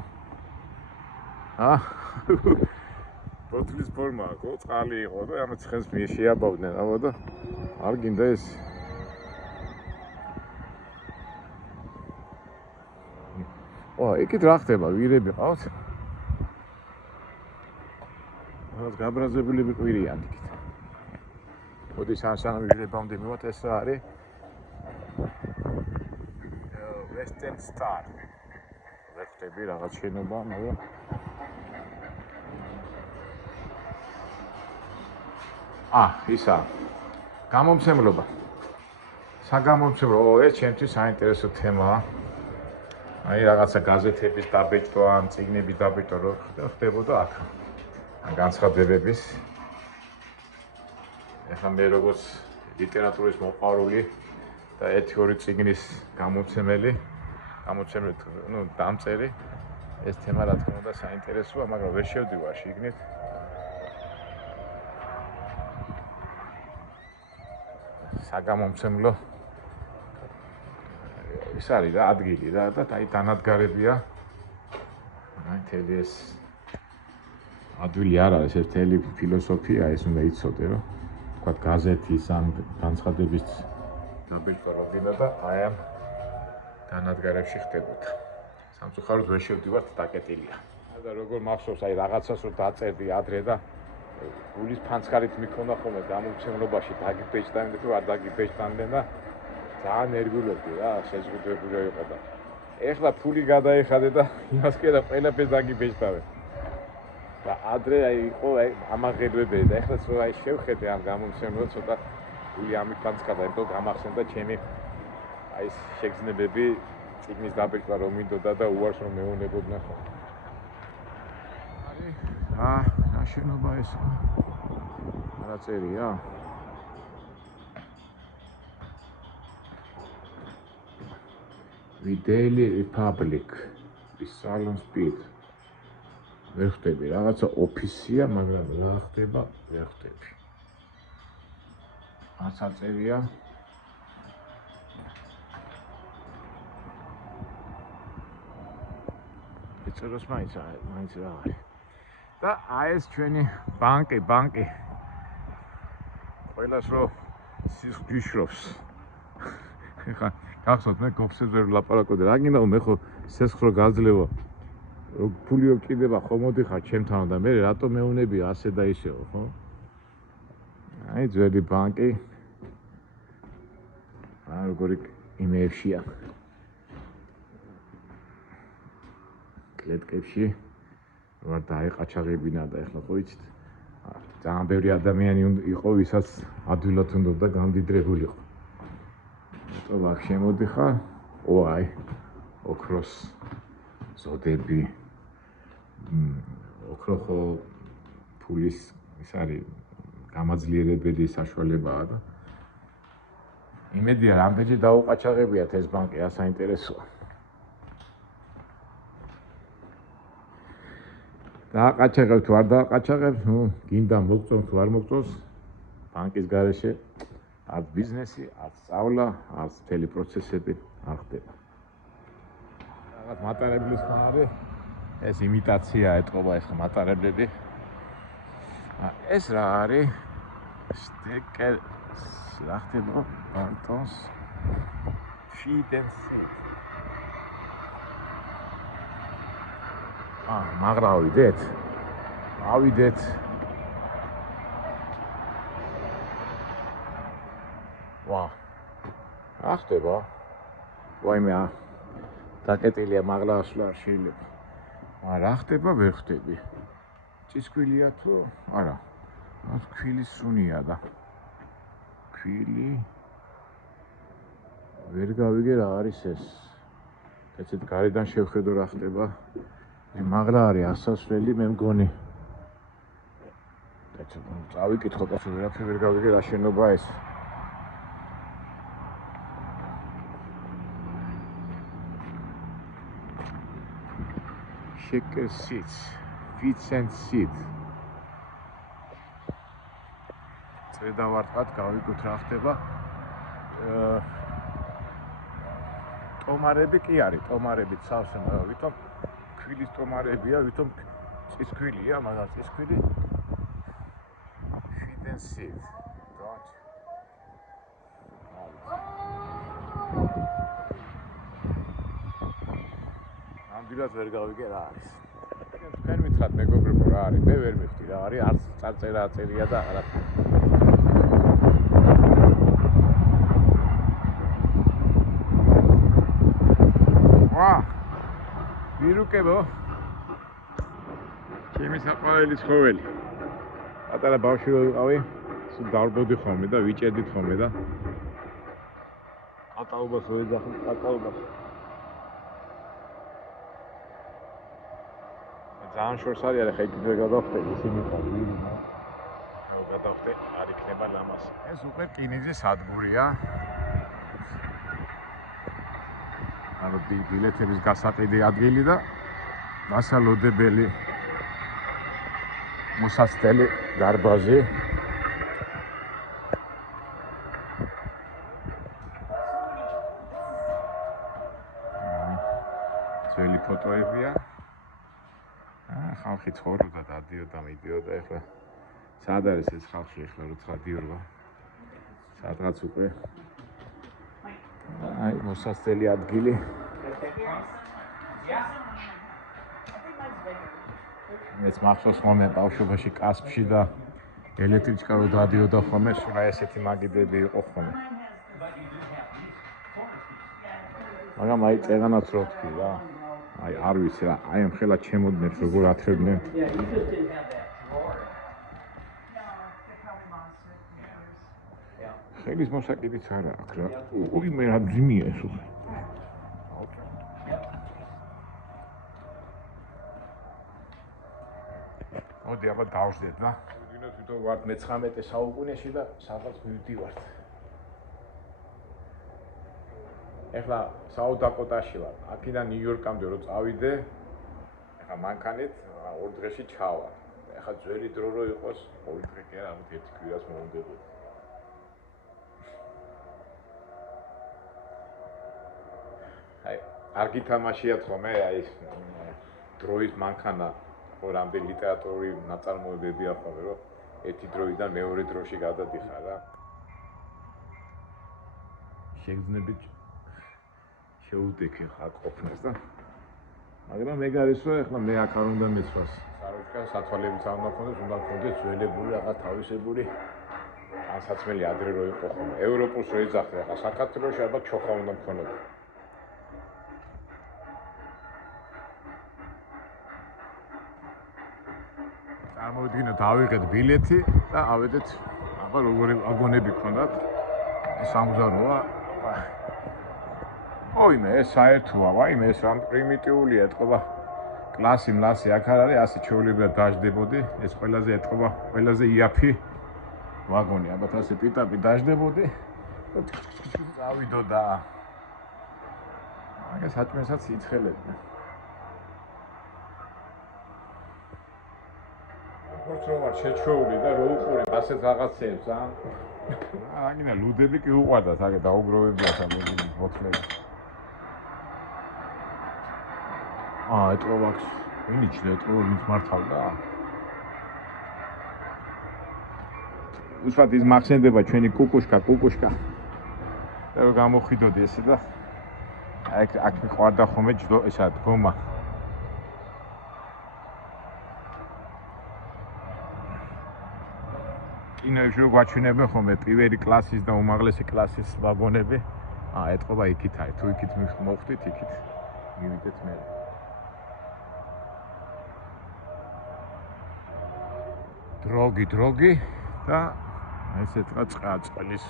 ბოთლის ფორმა აქვს, წყალი იყო და ამაც ხელს შეაბავდნენ, აბა და არ გინდა ეს. იქით რა ხდება? ვირები ყავს? რაღაც გაბრაზებულები ყვირიან იქით. მოდი სანამ ვირებამდე მივად ეს რა არის? Western Star. ვერ ხდები რაღაც შენობა, მაგრამ ისა. გამომცემლობა. საგამომცემლო, ეს ჩემთვის საინტერესო თემაა. აი რაღაცა გაზეთების დაბეჭდვა, ან წიგნების დაბეჭდვა რო ხდებოდა აქ. ან განცხადებების. ეხლა მე როგორც ლიტერატურის მოყვარული და 1-2 წიგნის გამომცემელი, დამწერი, ეს თემა რა თქმა უნდა საინტერესოა, მაგრამ ვერ შევდივარ შიგნით. საგამომცემლო ის არის რა ადგილი რა და აი დანადგარებია. აი თელი ეს ადვილი არ არის, ეს თელი ფილოსოფია, ეს უნდა იცოდე რომ თქვა გაზეთის ან განცხადების დაბეჭდვა რო გინდა და აი ამ დანადგარებში ხდებოდა. სამწუხაროდ ვერ შევდივართ დაკეტილია. და როგორ მახსოვს აი რაღაცას რო დაწერდი ადრე და გულის ფანცხარით მიქონა ხოლმე გამომცემლობაში დაგიბეჭდამდე თუ არ დაგიბეჭდამდე და ძალიან ნერვიულობდი რა, შეზღუდებული იყო და ეხლა ფული გადაეხადე და იმას კი და ყველაფერს დაგიბეჭდავე. და ადრე აი იყო აი ამაღლებებელი და ეხლა რო აი შევხედე ამ გამომცემლებს ცოტა გული ამიფანცხა და ერთო გამახსენდა ჩემი აი ეს შეგრძნებები წიგნის დაბეჭდვა რომ მინდოდა და უარს რომ მეუნებოდნენ ხოლმე. რა შენობა ეს რა წერია? The Daily Republic, the Salon Speed. ვერ ხდები, რაღაცა ოფისია, მაგრამ რა ხდება, ვერ ხდები. ასაწერია. ეწეროს მაინც რა არის. და აი ეს ჩვენი ბანკი. ყველას რო სისხლიშრობს. ხა გახსოვთ მე გოფსებს ვერ ლაპარაკობდი. რა გინდა მე ხო სესხრო გაძლევა. ფული უკიდება ხო მოდიხარ ჩემთან და მე რატო მეუნები ასე და ისეო ხო? აი ძველი ბანკი. როგორი იმეებშია. კლეტკებში ვარ დაეყაჩაღებინა და ეხლა ხო იცით? ძალიან ბევრი ადამიანი იყო, ვისაც ადვილად უნდოდა გამდიდრებულიყო. რატო აქ შემოდიხარ? აი, ოქროს ზოდები. ოქრო ხო ფულის ის არის გამაძლიერებელი საშუალებაა და იმედია რამდენჯერ დაუყაჩაღებიათ ეს ბანკი, საინტერესოა. დააყაჩაღებთ, ვარ დააყაჩაღებთ, გინდა მოგწონთ, ვარ მოგწონს. ბანკის გარეშე არც ბიზნესი, არც სწავლა, არც მთელი პროცესები არ ხდება. რაღაც მატარებლის ხმა არის, ეს იმიტაცია ეტყობა ეს მატარებლები. ეს რა არის? სტეკერ რა ხდება? ბანტონს ფიდენსი. მაგრამ ავიდეთ. ვა. რა ხდება? ვაიმე დაკეტილია მაგრამ ასვლა არ შეიძლება. რა ხდება ვერ ხვდები. ჭისქვილია თუ არა? მას ქვილის სუნია და ქვილი ვერ გავიგე რა არის ეს. ეცეთ გარედან შევხედო რა ხდება. მაგლა არის ასასვლელი მე მგონი. ეცეთ წავიკითხო კაცო ვერაფერ ვერ გავიგე რა შენობა ეს. Shaker seats, feet and seat. წედა ვარტყად გავიგოთ რა ხდება. ტომარები კი არის, ტომარები ცალსე, მაგრამ ვითომ ქვილის ტომარებია, ვითომ წისქვილია, მაგრამ წისქვილი feet and seat. ნამდვილად ვერ გავიგე რა არის. თქვენ მითხრათ მეგობრებო რა არის, მე ვერ მივხვდი რა არის, არც წარწერა აწერია და არაფერი. ვა! მირუკებო. ჩემი საყვარელი ცხოველი. პატარა ბავშვი რო ვიყავი, სულ დავბოდი ხოლმე და ვიჭედით ხოლმე და ატაობას რო ეძახით, ატაობას. ძალიან შორს არის, ახლა იქ ვერ გადავხდე, ისინი ყავილი, რა გადავხდე, არ იქნება ლამაზი. ეს უკვე რკინიგზის სადგურია. ანუ ბილეთების გასაყიდი ადგილი და დასალოდებელი მოსასწრელი დარბაზი. ძველი ფოტოებია. ხალხი ცხოვრობდა, დადიოდა, მიდიოდა, ეხლა სად არის ეს ხალხი, ეხლა როცა დიორვა. სადღაც უკვე აი მოსასწრელი ადგილი. მეც მახსოვს ხოლმე ბავშვობაში კასპში და ელექტრიჩკა რო დადიოდა ხოლმე, სულ ესეთი მაგიდები იყო ხოლმე. მაგრამ აი წეღანაც რო თქვი რა. აი არ ვიცი რა, აი ამ ხელად ჩემოდნებს როგორ ათრებდნენ. ხელის მოსაკიდიც არა აქვს რა. უი მე რა ძიმია ეს უკვე. მოდი აბა დავждეთ და ვინოთ თვითონ ვართ მე-19 საუკუნეში და სადღაც მივდივართ. ეხლა საუდაკოტაში ვარ. აქედან ნიუ-იორკამდე რო წავიდე, ეხლა მანქანით 2 დღეში ჩავა. ეხლა ძველი დრო რო იყოს, 2 დღე კი არა, ამით 1 კვირას მოუნდებოდა. აი, არ გითამაშიათ ხოლმე აი დროის მანქანა, ხო რამდენი ლიტერატურული ნაწარმოებებია ხოლმე, რომ ერთი დროიდან მეორე დროში გადადიხარ რა. შეგრძნებით შეუდექი ხარ ყოფნას და მაგრამ ეგ არის რომ ეხლა მე აქ არ უნდა მეცვას. საროჭკა სათვალებიც არ უნდა მქონდეს, უნდა მქონდეს ძველებული რაღაც თავისებური განსაცმელი ადრე რო იყო ხოლმე. ევროპულს რო ეძახდა, ახლა საქართველოში ალბათ ჩოხა უნდა მქონოდა. წარმოვიდგინოთ, ავიღეთ ბილეთი და ავედეთ. აბა როგორი ვაგონები გქონდათ? სამგზავროა. ოიმე, ეს საერთოა, ვაიმე, ეს ამ პრიმიტიულია, ეთყობა. კლასი, მლასი აქ არ არის, ასე ჩვეულებრივად დაждდებოდი. ეს ყველაზე ეთყობა, ყველაზე იაფი ვაგონი, ალბათ ასე პიტაპი დაждდებოდი. დავიდო და აგა საჭმელსაც იცხელებდნენ. როგორც რომ არ შეჩვეული და რო უყურებ ასეთ რაღაცებს, აგინა ლუდები კი უყვარდათ, აგა დაუგროვებია სამეგრელი მოთლები. ეტყობა, ვინიჩნე, ეტყობა, ვინც მართავდა? უშუალოდ ის მახსენდება ჩვენი კუკუშკა. და რომ გამოხვიდოდი ესე და აქ მიყვარდა ხოლმე ესა დგომა. კინოებში რო გვაჩვენებენ ხოლმე პირველი კლასის და უმაღლესი კლასის ვაგონები. ეტყობა იქით არის, თუ იქით მოხვდით, იქით მივიდეთ მე. დროგი და ესეთ წყლის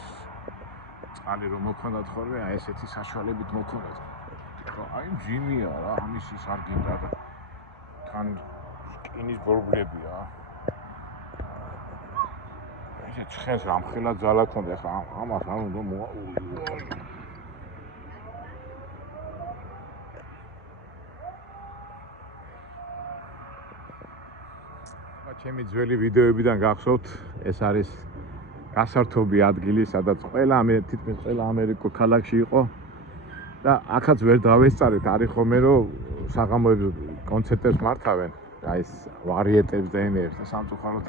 წყალი რომ მოქონდათ ხოლმე, ესეთი საშუალებით მოქონდათ. აი ჯიმია რა, ამის ის არ გინდა და თან სკინის ბორბლებია. ეს ცხენს რამხელა ძალა ქონდა, ხა ამას არ უნდა ჩემი ძველი ვიდეოებიდან გახსოვთ, ეს არის გასართობი ადგილი, სადაც თითქმის ყველა ამერიკულ ქალაქში იყო და აქაც ვერ დავესწარეთ, არის ხოლმე რომ საღამოებს კონცერტებს მართავენ, აი ეს ვარიეტებს და ენერგიებს და სამწუხაროდ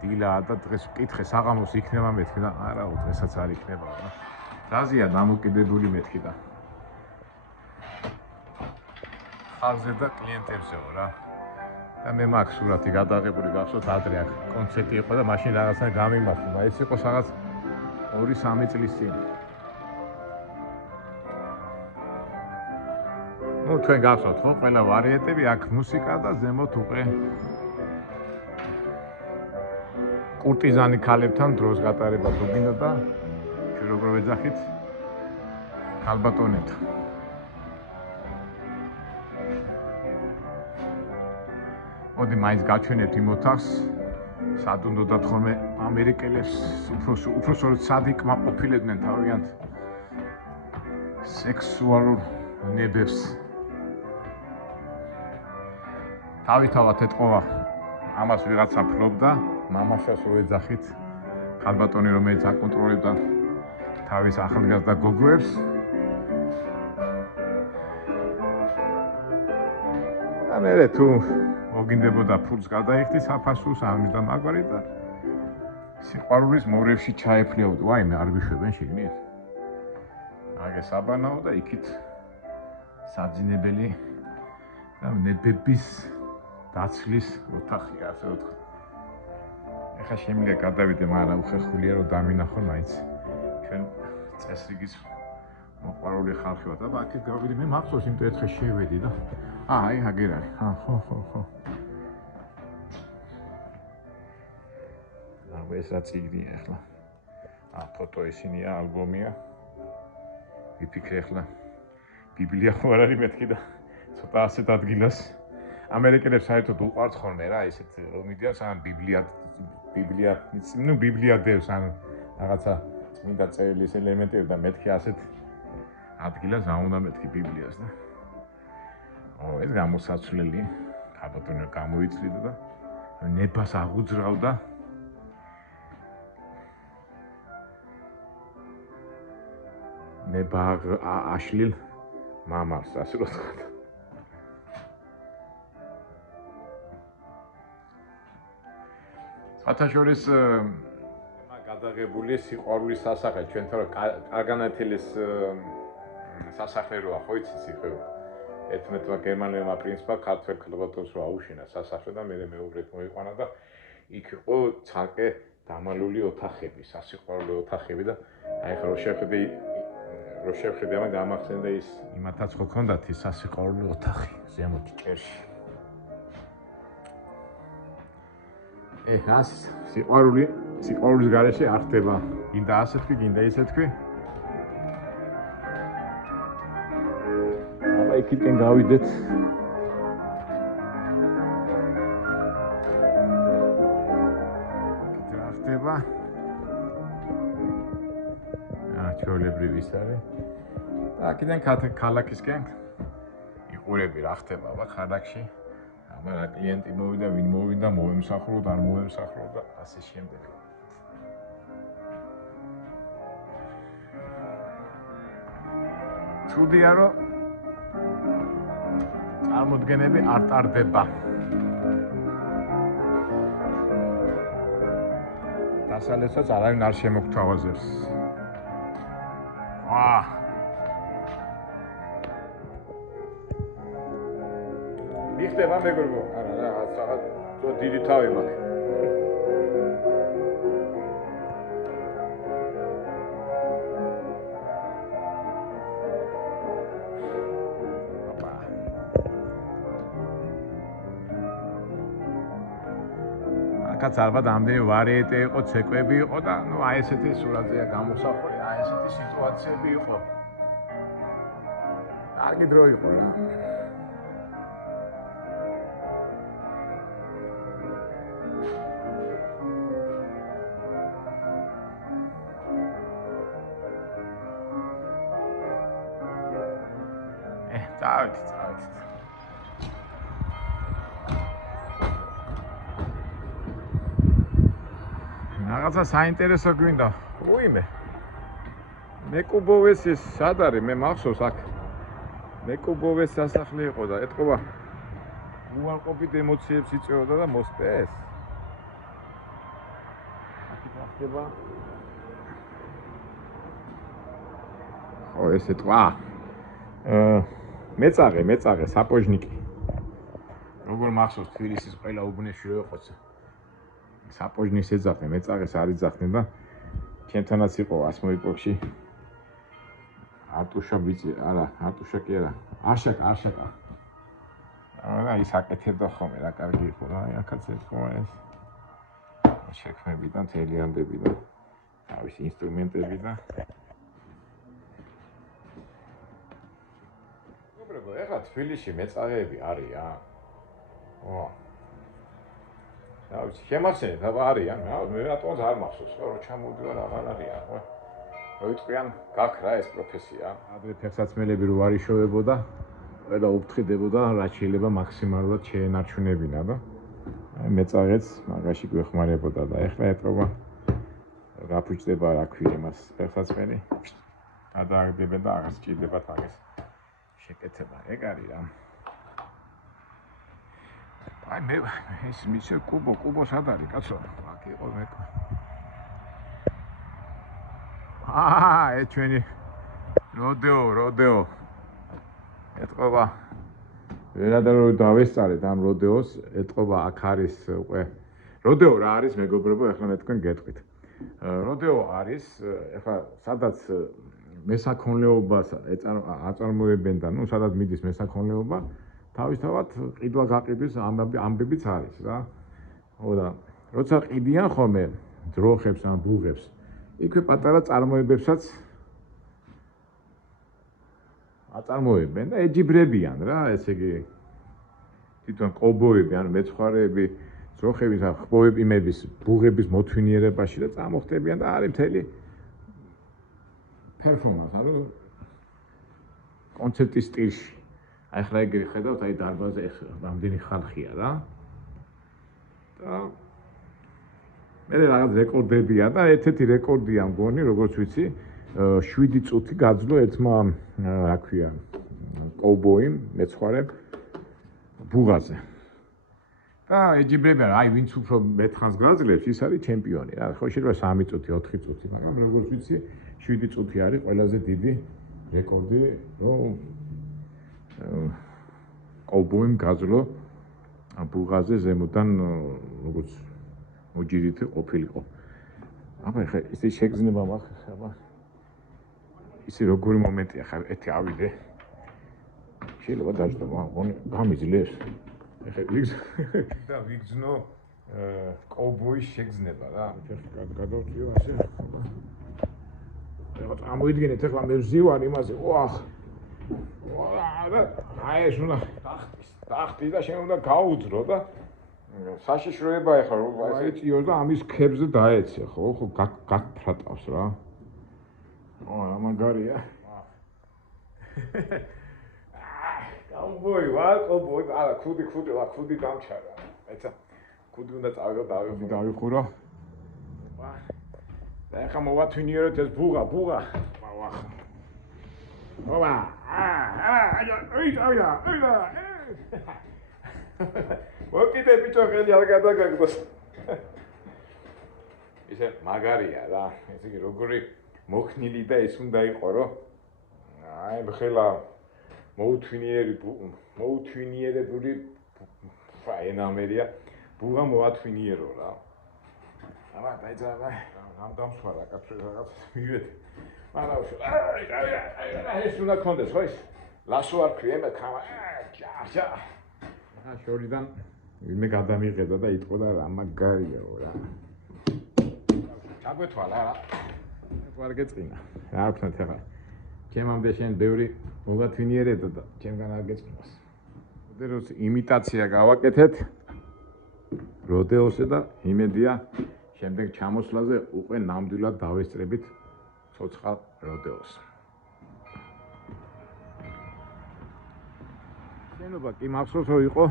დილაა და დღეს ვკითხე საღამოს იქნება მეთქი და არაო დღესაც არ იქნება რა. რაზეა დამოკიდებული მეთქი და ხალხზე და კლიენტებზეო რა. და მე მაქვს სურათი გადაღებული, გახსოვთ ადრე აქ კონცერტი იყო და მაშინ რაღაცა გამიმართლა. ეს იყო რაღაც 2-3 წლის წინ. თქვენ გახსოვთ ხო, ყველა ვარიეტები, აქ მუსიკა და ზემოთ უკვე კურტიზანი ქალებთან დროს გატარება დუბინოდა, ჩვენ როგორ ვეძახით, ქალბატონებთან. მოდი მაინც გაჩვენებთ იმ ოთახს, სად უნდათ ხოლმე ამერიკელებს უпроსოროდ სად იკმაყოფილებდნენ თავიანთ სექსუალურ ნებებს. თავისთავად ეთყობა, ამას ვიღაცა ფლობდა, მამაშას რო ეძახით, ქალბატონი რომელიც აკონტროლებდა თავის ახალგაზრდა გოგოებს. და მე თუ მოგინდებოდა ფულს გადაიხდი საფასურს ამის და მაგვარი და სიყვარულის მორევში ჩაეფლიაოდ, ვაიმე არ გვიშვებენ შეგნით. აგე საბანაო და იქით საძინებელი და ნებების დაცლის ოთახია, ასე ვთქვი. ეხლა შემიძლია გადავიდე, მაგრამ უხერხულია რომ დამინახო მაინც ჩვენ წესრიგის მოყვარული ხალხი ვართ. აბა აქეთ გავიდი, მე მახსოვს იმიტომ ერთხელ შევედი და აი აგერ არის. ხო. ეს რა წიგნია ახლა? ფოტო ისინია, ალბომია. ვიფიქრე ახლა ბიბლია ხო არ არის მეთქი და ცოტა ასეთ ადგილას ამერიკელებს საერთოდ უყვართ ხოლმე რა, ესეთ რომ მიდიან სამ ბიბლია დევს ან რაღაცა წმინდა წერილის ელემენტები და მეთქი ასეთ ადგილას რა უნდა მეთქი ბიბლიას და ეს გამოსაცვლელი ქალბატონი გამოიწვიდა და ნებას აღუძრავდა. ნება აშლილ მამას, ასე რომ ვთქვათ. საერთაშორის გადაღებული სიყვარულის სასახლე, ჩვენთან კარგანათელის სასახლე როა, ხო იცით ხო? 11-მა გერმანელმა პრინცმა ქართველ ქალბატონს რო აუშენა სასახლე და მე მეუღლეთ მოიყვანა და იქ იყო ცალკე დამალული ოთახები, სასიყვარულო ოთახები და აი ხო რო შევხედე ამან გამახსენდა ის იმათაც ხო ქონდათ ის სასიყვარულო ოთახი ზემოთ ჭერში. რას სიყვარულის გარეშე არ ხდება. გინდა ასე თქვი, გინდა ისე თქვი. აბა იქიდან გავიდეთ. რა ხდება? ჩვეულებრივი ის არის. და აქედან ქალაქისკენ იყურები რა ხდება აბა ქალაქში. აბა რა კლიენტი მოვიდა, ვინ მოვიდა, მოემსახუროთ, არ მოემსახუროთ და ასე შემდეგ. ცუდია რომ წარმოდგენები არ ტარდება. დასალესაც არავინ არ შემოგთავაზებს. მიხდება მეგობრებო, არა რაღაც დიდი თავი მაქვს. კაც ალბათ ამდენი ვარიეტი იყო, ცეკვები იყო და ნუ აი ესეთი სურათზეა გამოსახული, აი ესეთი სიტუაციები იყო. კარგი დრო იყო რა. წავით. რაღაცა საინტერესო გვინდა. უიმე. მეკუბოვეს ეს სად არის? მე მახსოვს აქ. მეკუბოვეს სასახლე იყო და ეთქობა უარყოფით ემოციებს იწვევდა და მოსწეს. აქ ხდება. ხო, ეს ეთქვა. მეწაღე, საპოჟნიკი. როგორ მახსოვს თბილისის ყველა უბნებში რო ეყოცა. საპოჟნის ეძახე, მეწაღეს არ იძახდნენ და ჩემთანაც იყო ასმოიპოვში. არტუშა ბიჭი, არა, არტუშა კი არა, არშაკა. არა, ის აკეთებდა ხოლმე, რა კარგი იყო რა, აქაც ეთქვა ეს. შექმნები და მთელი ამბები და თავისი ინსტრუმენტები და უბრალოდ ეხლა თბილისში მეწაღეები არიან. შემახსენეთ, აბა არიან, მე რატომაც არ მახსოვს, რომ ჩამოვიდივარ აღარ არიან, ხო? მოიტყვიან, გაქვს რა ეს პროფესია. ადრე ფეხსაცმელები რო არიშოვებოდა, ყველა უფრთხიდებოდა, რაც შეიძლება მაქსიმალურად შეენარჩუნებინა და მეწაღეც მაგაში გვეხმარებოდა და ეხლა ეთქობა გაფუჭდება რა ქვია იმას ფეხსაცმელი. გადააგდება და აღარ სჭირდება თაგის შეკეთება. ეგ არის რა. აი მე ეს მიცე კუბო სად არის კაცო? აქ იყო მე. ეს ჩვენი როდეო. ეთყობა. ვერადარო დავესწარეთ ამ როდეოს, ეთყობა აქ არის უკვე. როდეო რა არის მეგობრებო, ახლა მე თქვენ გეტყვით. როდეო არის, ახლა სადაც მესაქონლეობას აწარმოებენ და ნუ სადაც მიდის მესაქონლეობა თავისთავად ყიდვა-გაყიდვის ამბებიც არის რა. ხო და როცა ყიდიან ხოლმე ძროხებს ან ბუღებს, იქვე პატარა წარმოებებსაც აწარმოებენ და ეჯიბრებიან რა, ესე იგი თვითონ ყობოები ან მეცხვარეები, ძროხების ან ხბოებიმების ბუღების მოთვინიერებაში და წამოხდებიან და არის მთელი performance, ანუ კონცერტის სტილში. აი ხლა ეგ ხედავთ, აი დარბაზზე რამდენი ხალხია რა. და მე რაღაც რეკორდებია და ერთ-ერთი რეკორდია მგონი, როგორც ვიცი, 7 წუთი გაძლო ერთმა, რა ქვია, კოუბოიმ, მეცხვარემ ბუღაზე. და ეჯიბრებიან, აი ვინც უფრო მეთხანს გაძლევს, ის არის ჩემპიონი რა. ხო შეიძლება 3 წუთი, 4 წუთი, მაგრამ როგორც ვიცი, 7 წუთი არის ყველაზე დიდი რეკორდი, რომ კოვბოიმ გაძლო ბუღაზე ზემოდან როგორც მოჯირითი ყოფილიყო. აბა ხე ისე შეგზნება მაგას, აბა ისე როგორი მომენტია ხარ ერთი ავიდე. შეიძლება დაждობა, გამიძლეს. ეხლა და ვიგზნო კოვბოის შეგზნება რა. ეხლა გადავწიო ასე. ეხლა ამოიდგენეთ ეხლა მე ვზივარ იმაზე. ვახ. აი ეს უნდა ტახტი და შენ უნდა გაუძრო და საშიშროება ეხლა რომ ასე წიოს და ამის ქებზე დაეცე ხო გაგფრატავს რა. რა მაგარია. კოვბოი ვარ, კოვბოი, არა, ქუდი დამჩარა. ეცა ქუდი უნდა დავიხურო. და ეხლა მოვათვინიეროთ ეს ბუღა. ვახ. ოპა. აია. მოკიდე ბიჭო ხელი არ გადაგაგდოს. ისე მაგარია რა. ესე იგი როგორი მოხნილი და ეს უნდა იყო რომ აი ხელა მოუთვინიერებული ენა ბუღა მოათვინიერო რა. აბა დაიძაბა. რამ დამსვარა კაცო რაღაც მივედი. მანავში. აი ეს უნდა კონდეს ხო ის? ლასო არ ქვია მე ხამა. ჯა. შორიდან ვინმე გადამიღედა და იტყოდა რა მაგარიაო რა. ჩაგვეთვალა რა. ვარ გეწყინა. რა ვქნათ ახლა. ჩემამდე შენ ბევრი მოგათვინიერებდა და ჩემგან არ გეწყნას. როდესაც იმიტაცია გავაკეთეთ როდეოსზე და იმედია შემდეგ ჩამოსვლაზე უკვე ნამდვილად დავესწრებით ცოცხალ როდეოს. შენობა კი მახსოვს რომ იყო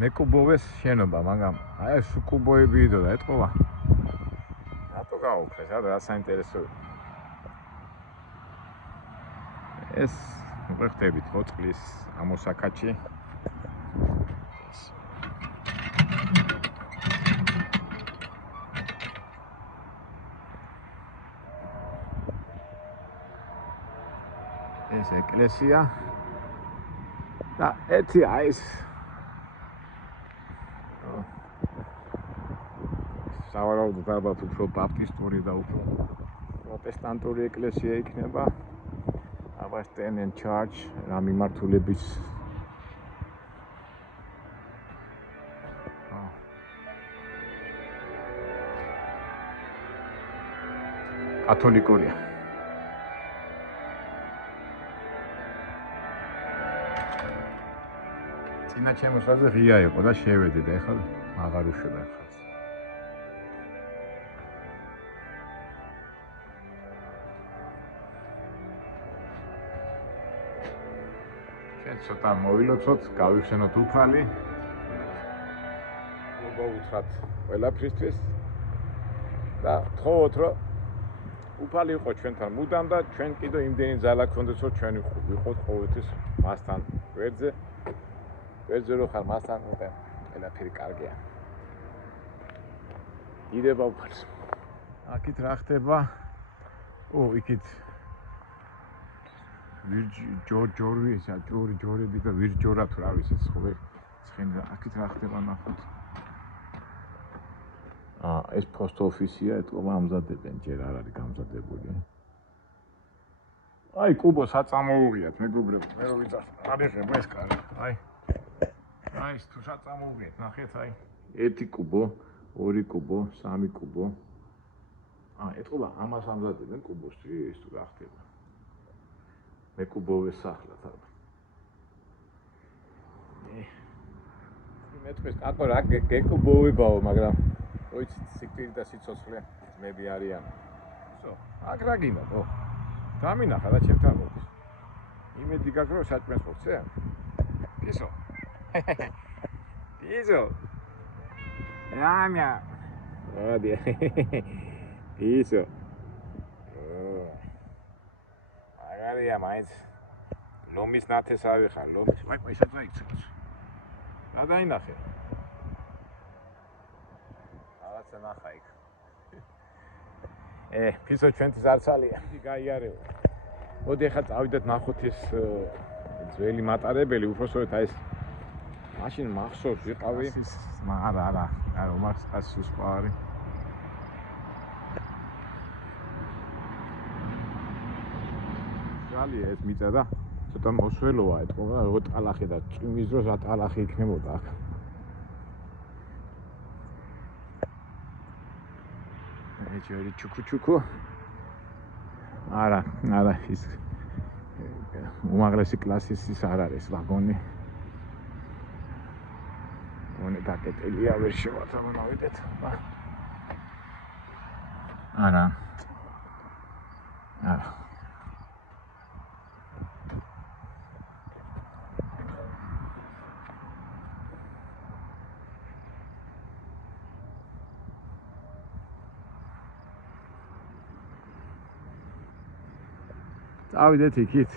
მეკუბოვეს შენობა, მაგრამ აი ეს კუბოები იდო და ეთყობა. რატო გაუქრეს, რა საინტერესო. ეს უკვე ხდებით ხო წყლის ამოსაკაჩი. ეს ეკლესია და ერთი აი ეს სავარაუდოდ ალბათ უფრო ბაპტისტური და უფრო პროტესტანტული ეკლესია იქნება. აბა სტენ ჩარჩ რა მიმართულების კათოლიკურია. წინა ჩემოსვლაზე ღია იყო და შევედი და ეხლა აღარ უშვება ხალხს. ჩვენ ცოტა მოვილოცოთ, გავიხსენოთ უფალი. მოგაუთხრათ ყველაფრისთვის და თხოვოთ რომ უფალი იყო ჩვენთან მუდამ და ჩვენ კიდევ იმდენი ძალა გქონდეს რომ ჩვენ ვიყოთ ყოველთვის მასთან გვერდზე. გვერდზე რო ხარ მასთან უკვე ყველაფერი კარგია. იდება უფალს. აქეთ რა ხდება? იქით ჯორები და ვირჯორა თუ რა ვიცი ხოლმე ცხენდა. აქეთ რა ხდება ნახოთ. ეს post office-ია, ეთქობა ამზადებენ, ჯერ არ არის გამზადებული. აი, კუბო საწამოუღიათ, მეგობრებო, მე რო ვიძახ, არ ეხება ეს კარი. აი, თუ საწამოუღიათ, ნახეთ, აი, 1 კუბო, 2 კუბო, 3 კუბო. ეთქობა ამას ამზადებენ კუბოსთვის, თუ რა ხდება. მე კუბოვეს სახლად ალბათ. მე თქვენ აკო რა გეკუბოვებაო, მაგრამ ოიცი სიკვდილი და სიცოცხლე ძმები არიან. აქ რა გინდა, ხო? დამინახა და ჩემთან მოდის. იმედი გაქვს რომ საჭმელს მოხცე? ისო. ისო. რამია. ადი. ისო. აგარია მაინც ლომის ნათესავი ხარ, ლომის. ვაი, სადღა იქცევს. რა დაინახე? რაღაცა ნახა იქ. ფისო ჩვენთვის არცალია. გაიარეო. მოდი ახლა წავიდეთ ნახოთ ეს ძველი მატარებელი უბრალოდ აი ეს მაშინ მახსოვს ვიყავი არა უმარს ყასი სხვა არის ჟალია ეს მიწა და ცოტა მოსველოა ეთქობა როგორ ტალახი და წვიმის დროს რა ტალახი იქნებოდა აქ ეჭვერი ჩუქუ არა ის უმაღლესი კლასის ის არ არის ვაგონი დაკეტილია ვერ შევათამავიდეთ არა წავიდეთ იქით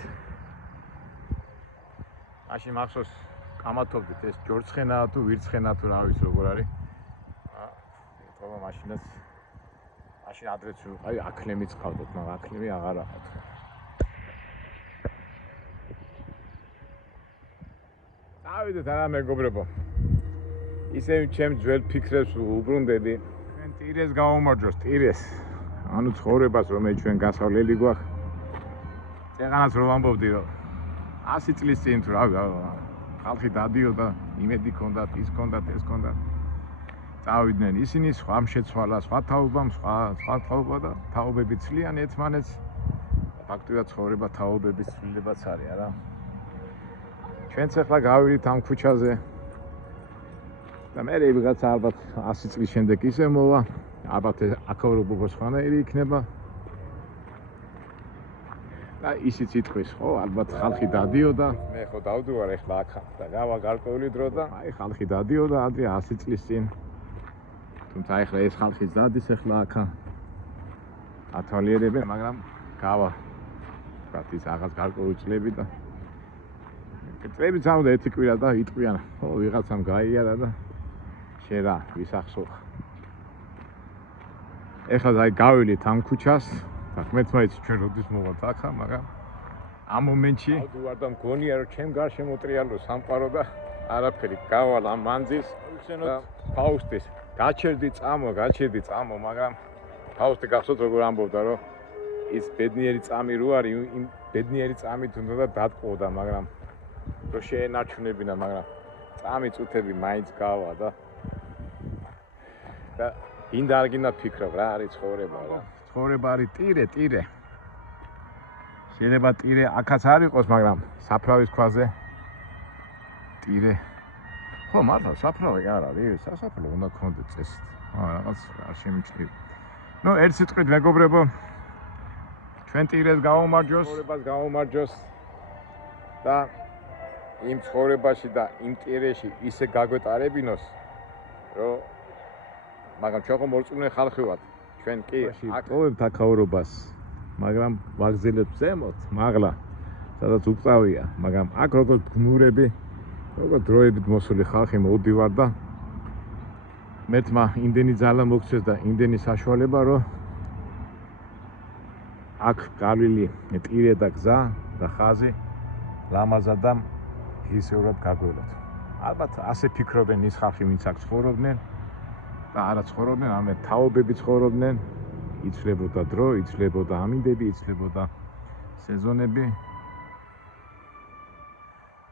მაშინ მახსოვს კამათობდით ეს ჯორცხენაა თუ ვირცხენაა თუ რა ვიცი როგორ არის ეთქობა მაშინაც მაშინ ადრეც ვიყავი აქლემიც ყავდოთ მაგრამ აქლემი აღარ აყავთ წავიდეთ არა მეგობრებო ისევ ჩემ ძველ ფიქრებს უბრუნდები ჩვენ ტირეს გავუმარჯოს ტირეს ანუ ცხოვრებას რომელიც ჩვენ გასავლელი გვაქვს ეგანაც რომ ამბობდი რომ 100 წლის წინ თუ რა ხალხი დადიოდა იმედი ჰქონდათ ის ჰქონდათ ეს ჰქონდათ წავიდნენ ისინი სხვა შეცვალა სხვა თაობა და თაობები ცლიან ერთმანეთს ფაქტობრივად ცხოვრება თაობების ცვლილებაც არის არა ჩვენც ახლა გავიდით ამ ქუჩაზე და მე ვიღაცა ალბათ 100 წლის შემდეგ ისე მოვა ალბათ აქაურობა სხვანაირი იქნება და ისიც იტყვის ხო ალბათ ხალხი დადიოდა მე ხო დავდივარ ახლა აქ და გავა გარკვეული დრო და აი ხალხი დადიოდა ადრე 100 წლის წინ თუმცა ახლა ეს ხალხის დადის ახლა აქ ათვალიერებენ მაგრამ გავა ვთქვათ ის რაღაც გარკვეული წლები და წლები წავიდა ერთი კვირა და იტყვიან ხო ვიღაცამ გაიარა და შენ რა ვისახსოვ ახლა აი გავილით ამ ქუჩას მეთმაიც ჩვენ როდის მოვალთ ახლა მაგრამ ამ მომენტში ვარ და მგონია რომ ჩემ გარშემო მოტრიალო სამყარო და არაფერი გავალ ამ მანძილს ვიხსენოთ ფაუსტის გაჩერდი წამო მაგრამ ფაუსტი გახსოვთ როგორ ამბობდა რომ ის ბედნიერი წამი რო არის იმ ბედნიერი წამით უნდა და დატყოვდა მაგრამ რო შეენარჩუნებინა მაგრამ წამი წუთები მაინც გავა და ინდა არ გინდა ფიქრობ რა არის ცხოვრება რა ცხოვრება არის ტირე შეიძლება ტირე აქაც არ იყოს მაგრამ საფრავის ქვაზე ტირე ხო მართლა საფრავი არ არის სასაფლაო უნდა გქონდეთ წესით რაღაც არ შემიძლია ნუ ერთ სიტყვით მეგობრებო ჩვენ ტირეს გავუმარჯოს ცხოვრებას გავუმარჯოს და იმ ცხოვრებაში და იმ ტირეში ისე გაგვეტარებინოს რომ მაგრამ ჩვენ ხომ მორწმუნე ხალხი ვართ ჩვენ კი აკოვებთ აქაურობას მაგრამ ვაგზელებთ ზემოთ მაღლა სადაც უწავია მაგრამ აქ როგორც გმურები როგორც დროებით მოსული ხალხი მოვდივარ და მეთმა იმდენი ძალა მოგცეს და იმდენი საშუალება რომ აქ გავლილი ტირე და გზა და ხაზი ლამაზად და ღირსეულად გაგველოთ ალბათ ასე ფიქრობენ ის ხალხი ვინც აქ ცხოვრობდნენ და არა ცხოვრობდნენ, ამე თაობები ცხოვრობდნენ, იცვლებოდა დრო, იცვლებოდა ამინდები, იცვლებოდა სეზონები.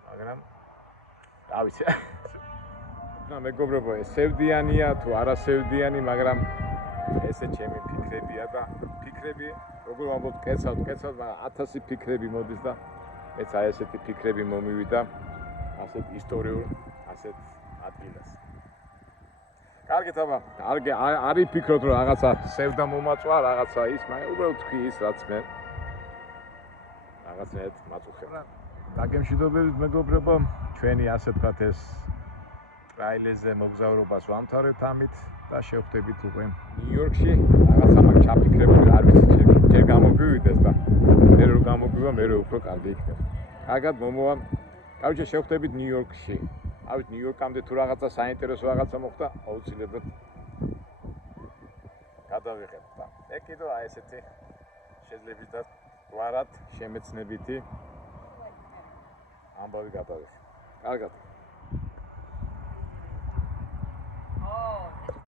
მაგრამ რა ვიცი. და მეგობრებო, ეს სევდიანია თუ არა სევდიანი, მაგრამ ესე ჩემი ფიქრებია და ფიქრები, როგორ ვამბობ, კეცავთ, მაგრამ 1000 ფიქრები მოდის და მეც აი ესეთი ფიქრები მომივიდა ასეთ ისტორიულ, ასეთ ადგილას. კარგით აბა, არ იფიქროთ რომ რაღაცა სევდა მომაწვა, რაღაცა ის, მაგრამ უბრალოდ თქვი ის რაც მე რაღაცნაირად მაწუხებდა. დაგემშვიდობებით მეგობრებო, ჩვენი ასე ვთქვათ ეს ტრაილერზე მოგზაურობას ვამთავრებთ ამით და შევხვდებით უკვე ნიუ-იორკში. რაღაცა მაგ ჩაფიქრებული არ ვიცი ჯერ გამოგვივიდეს და მე რო გამოგვივა, მე რო უფრო კარგი იქნება. კარგად მომოვა. კაროჩე შევხვდებით ნიუ-იორკში. ავით ნიუ-იორკამდე თუ რაღაცა საინტერესო რაღაცა მოხდა, აუცილებლად გადავიღებთ და მე კიდევ აი ესეთი შეძლებითად ვარად შემეცნებითი ამბავი გადავიხი. კარგად.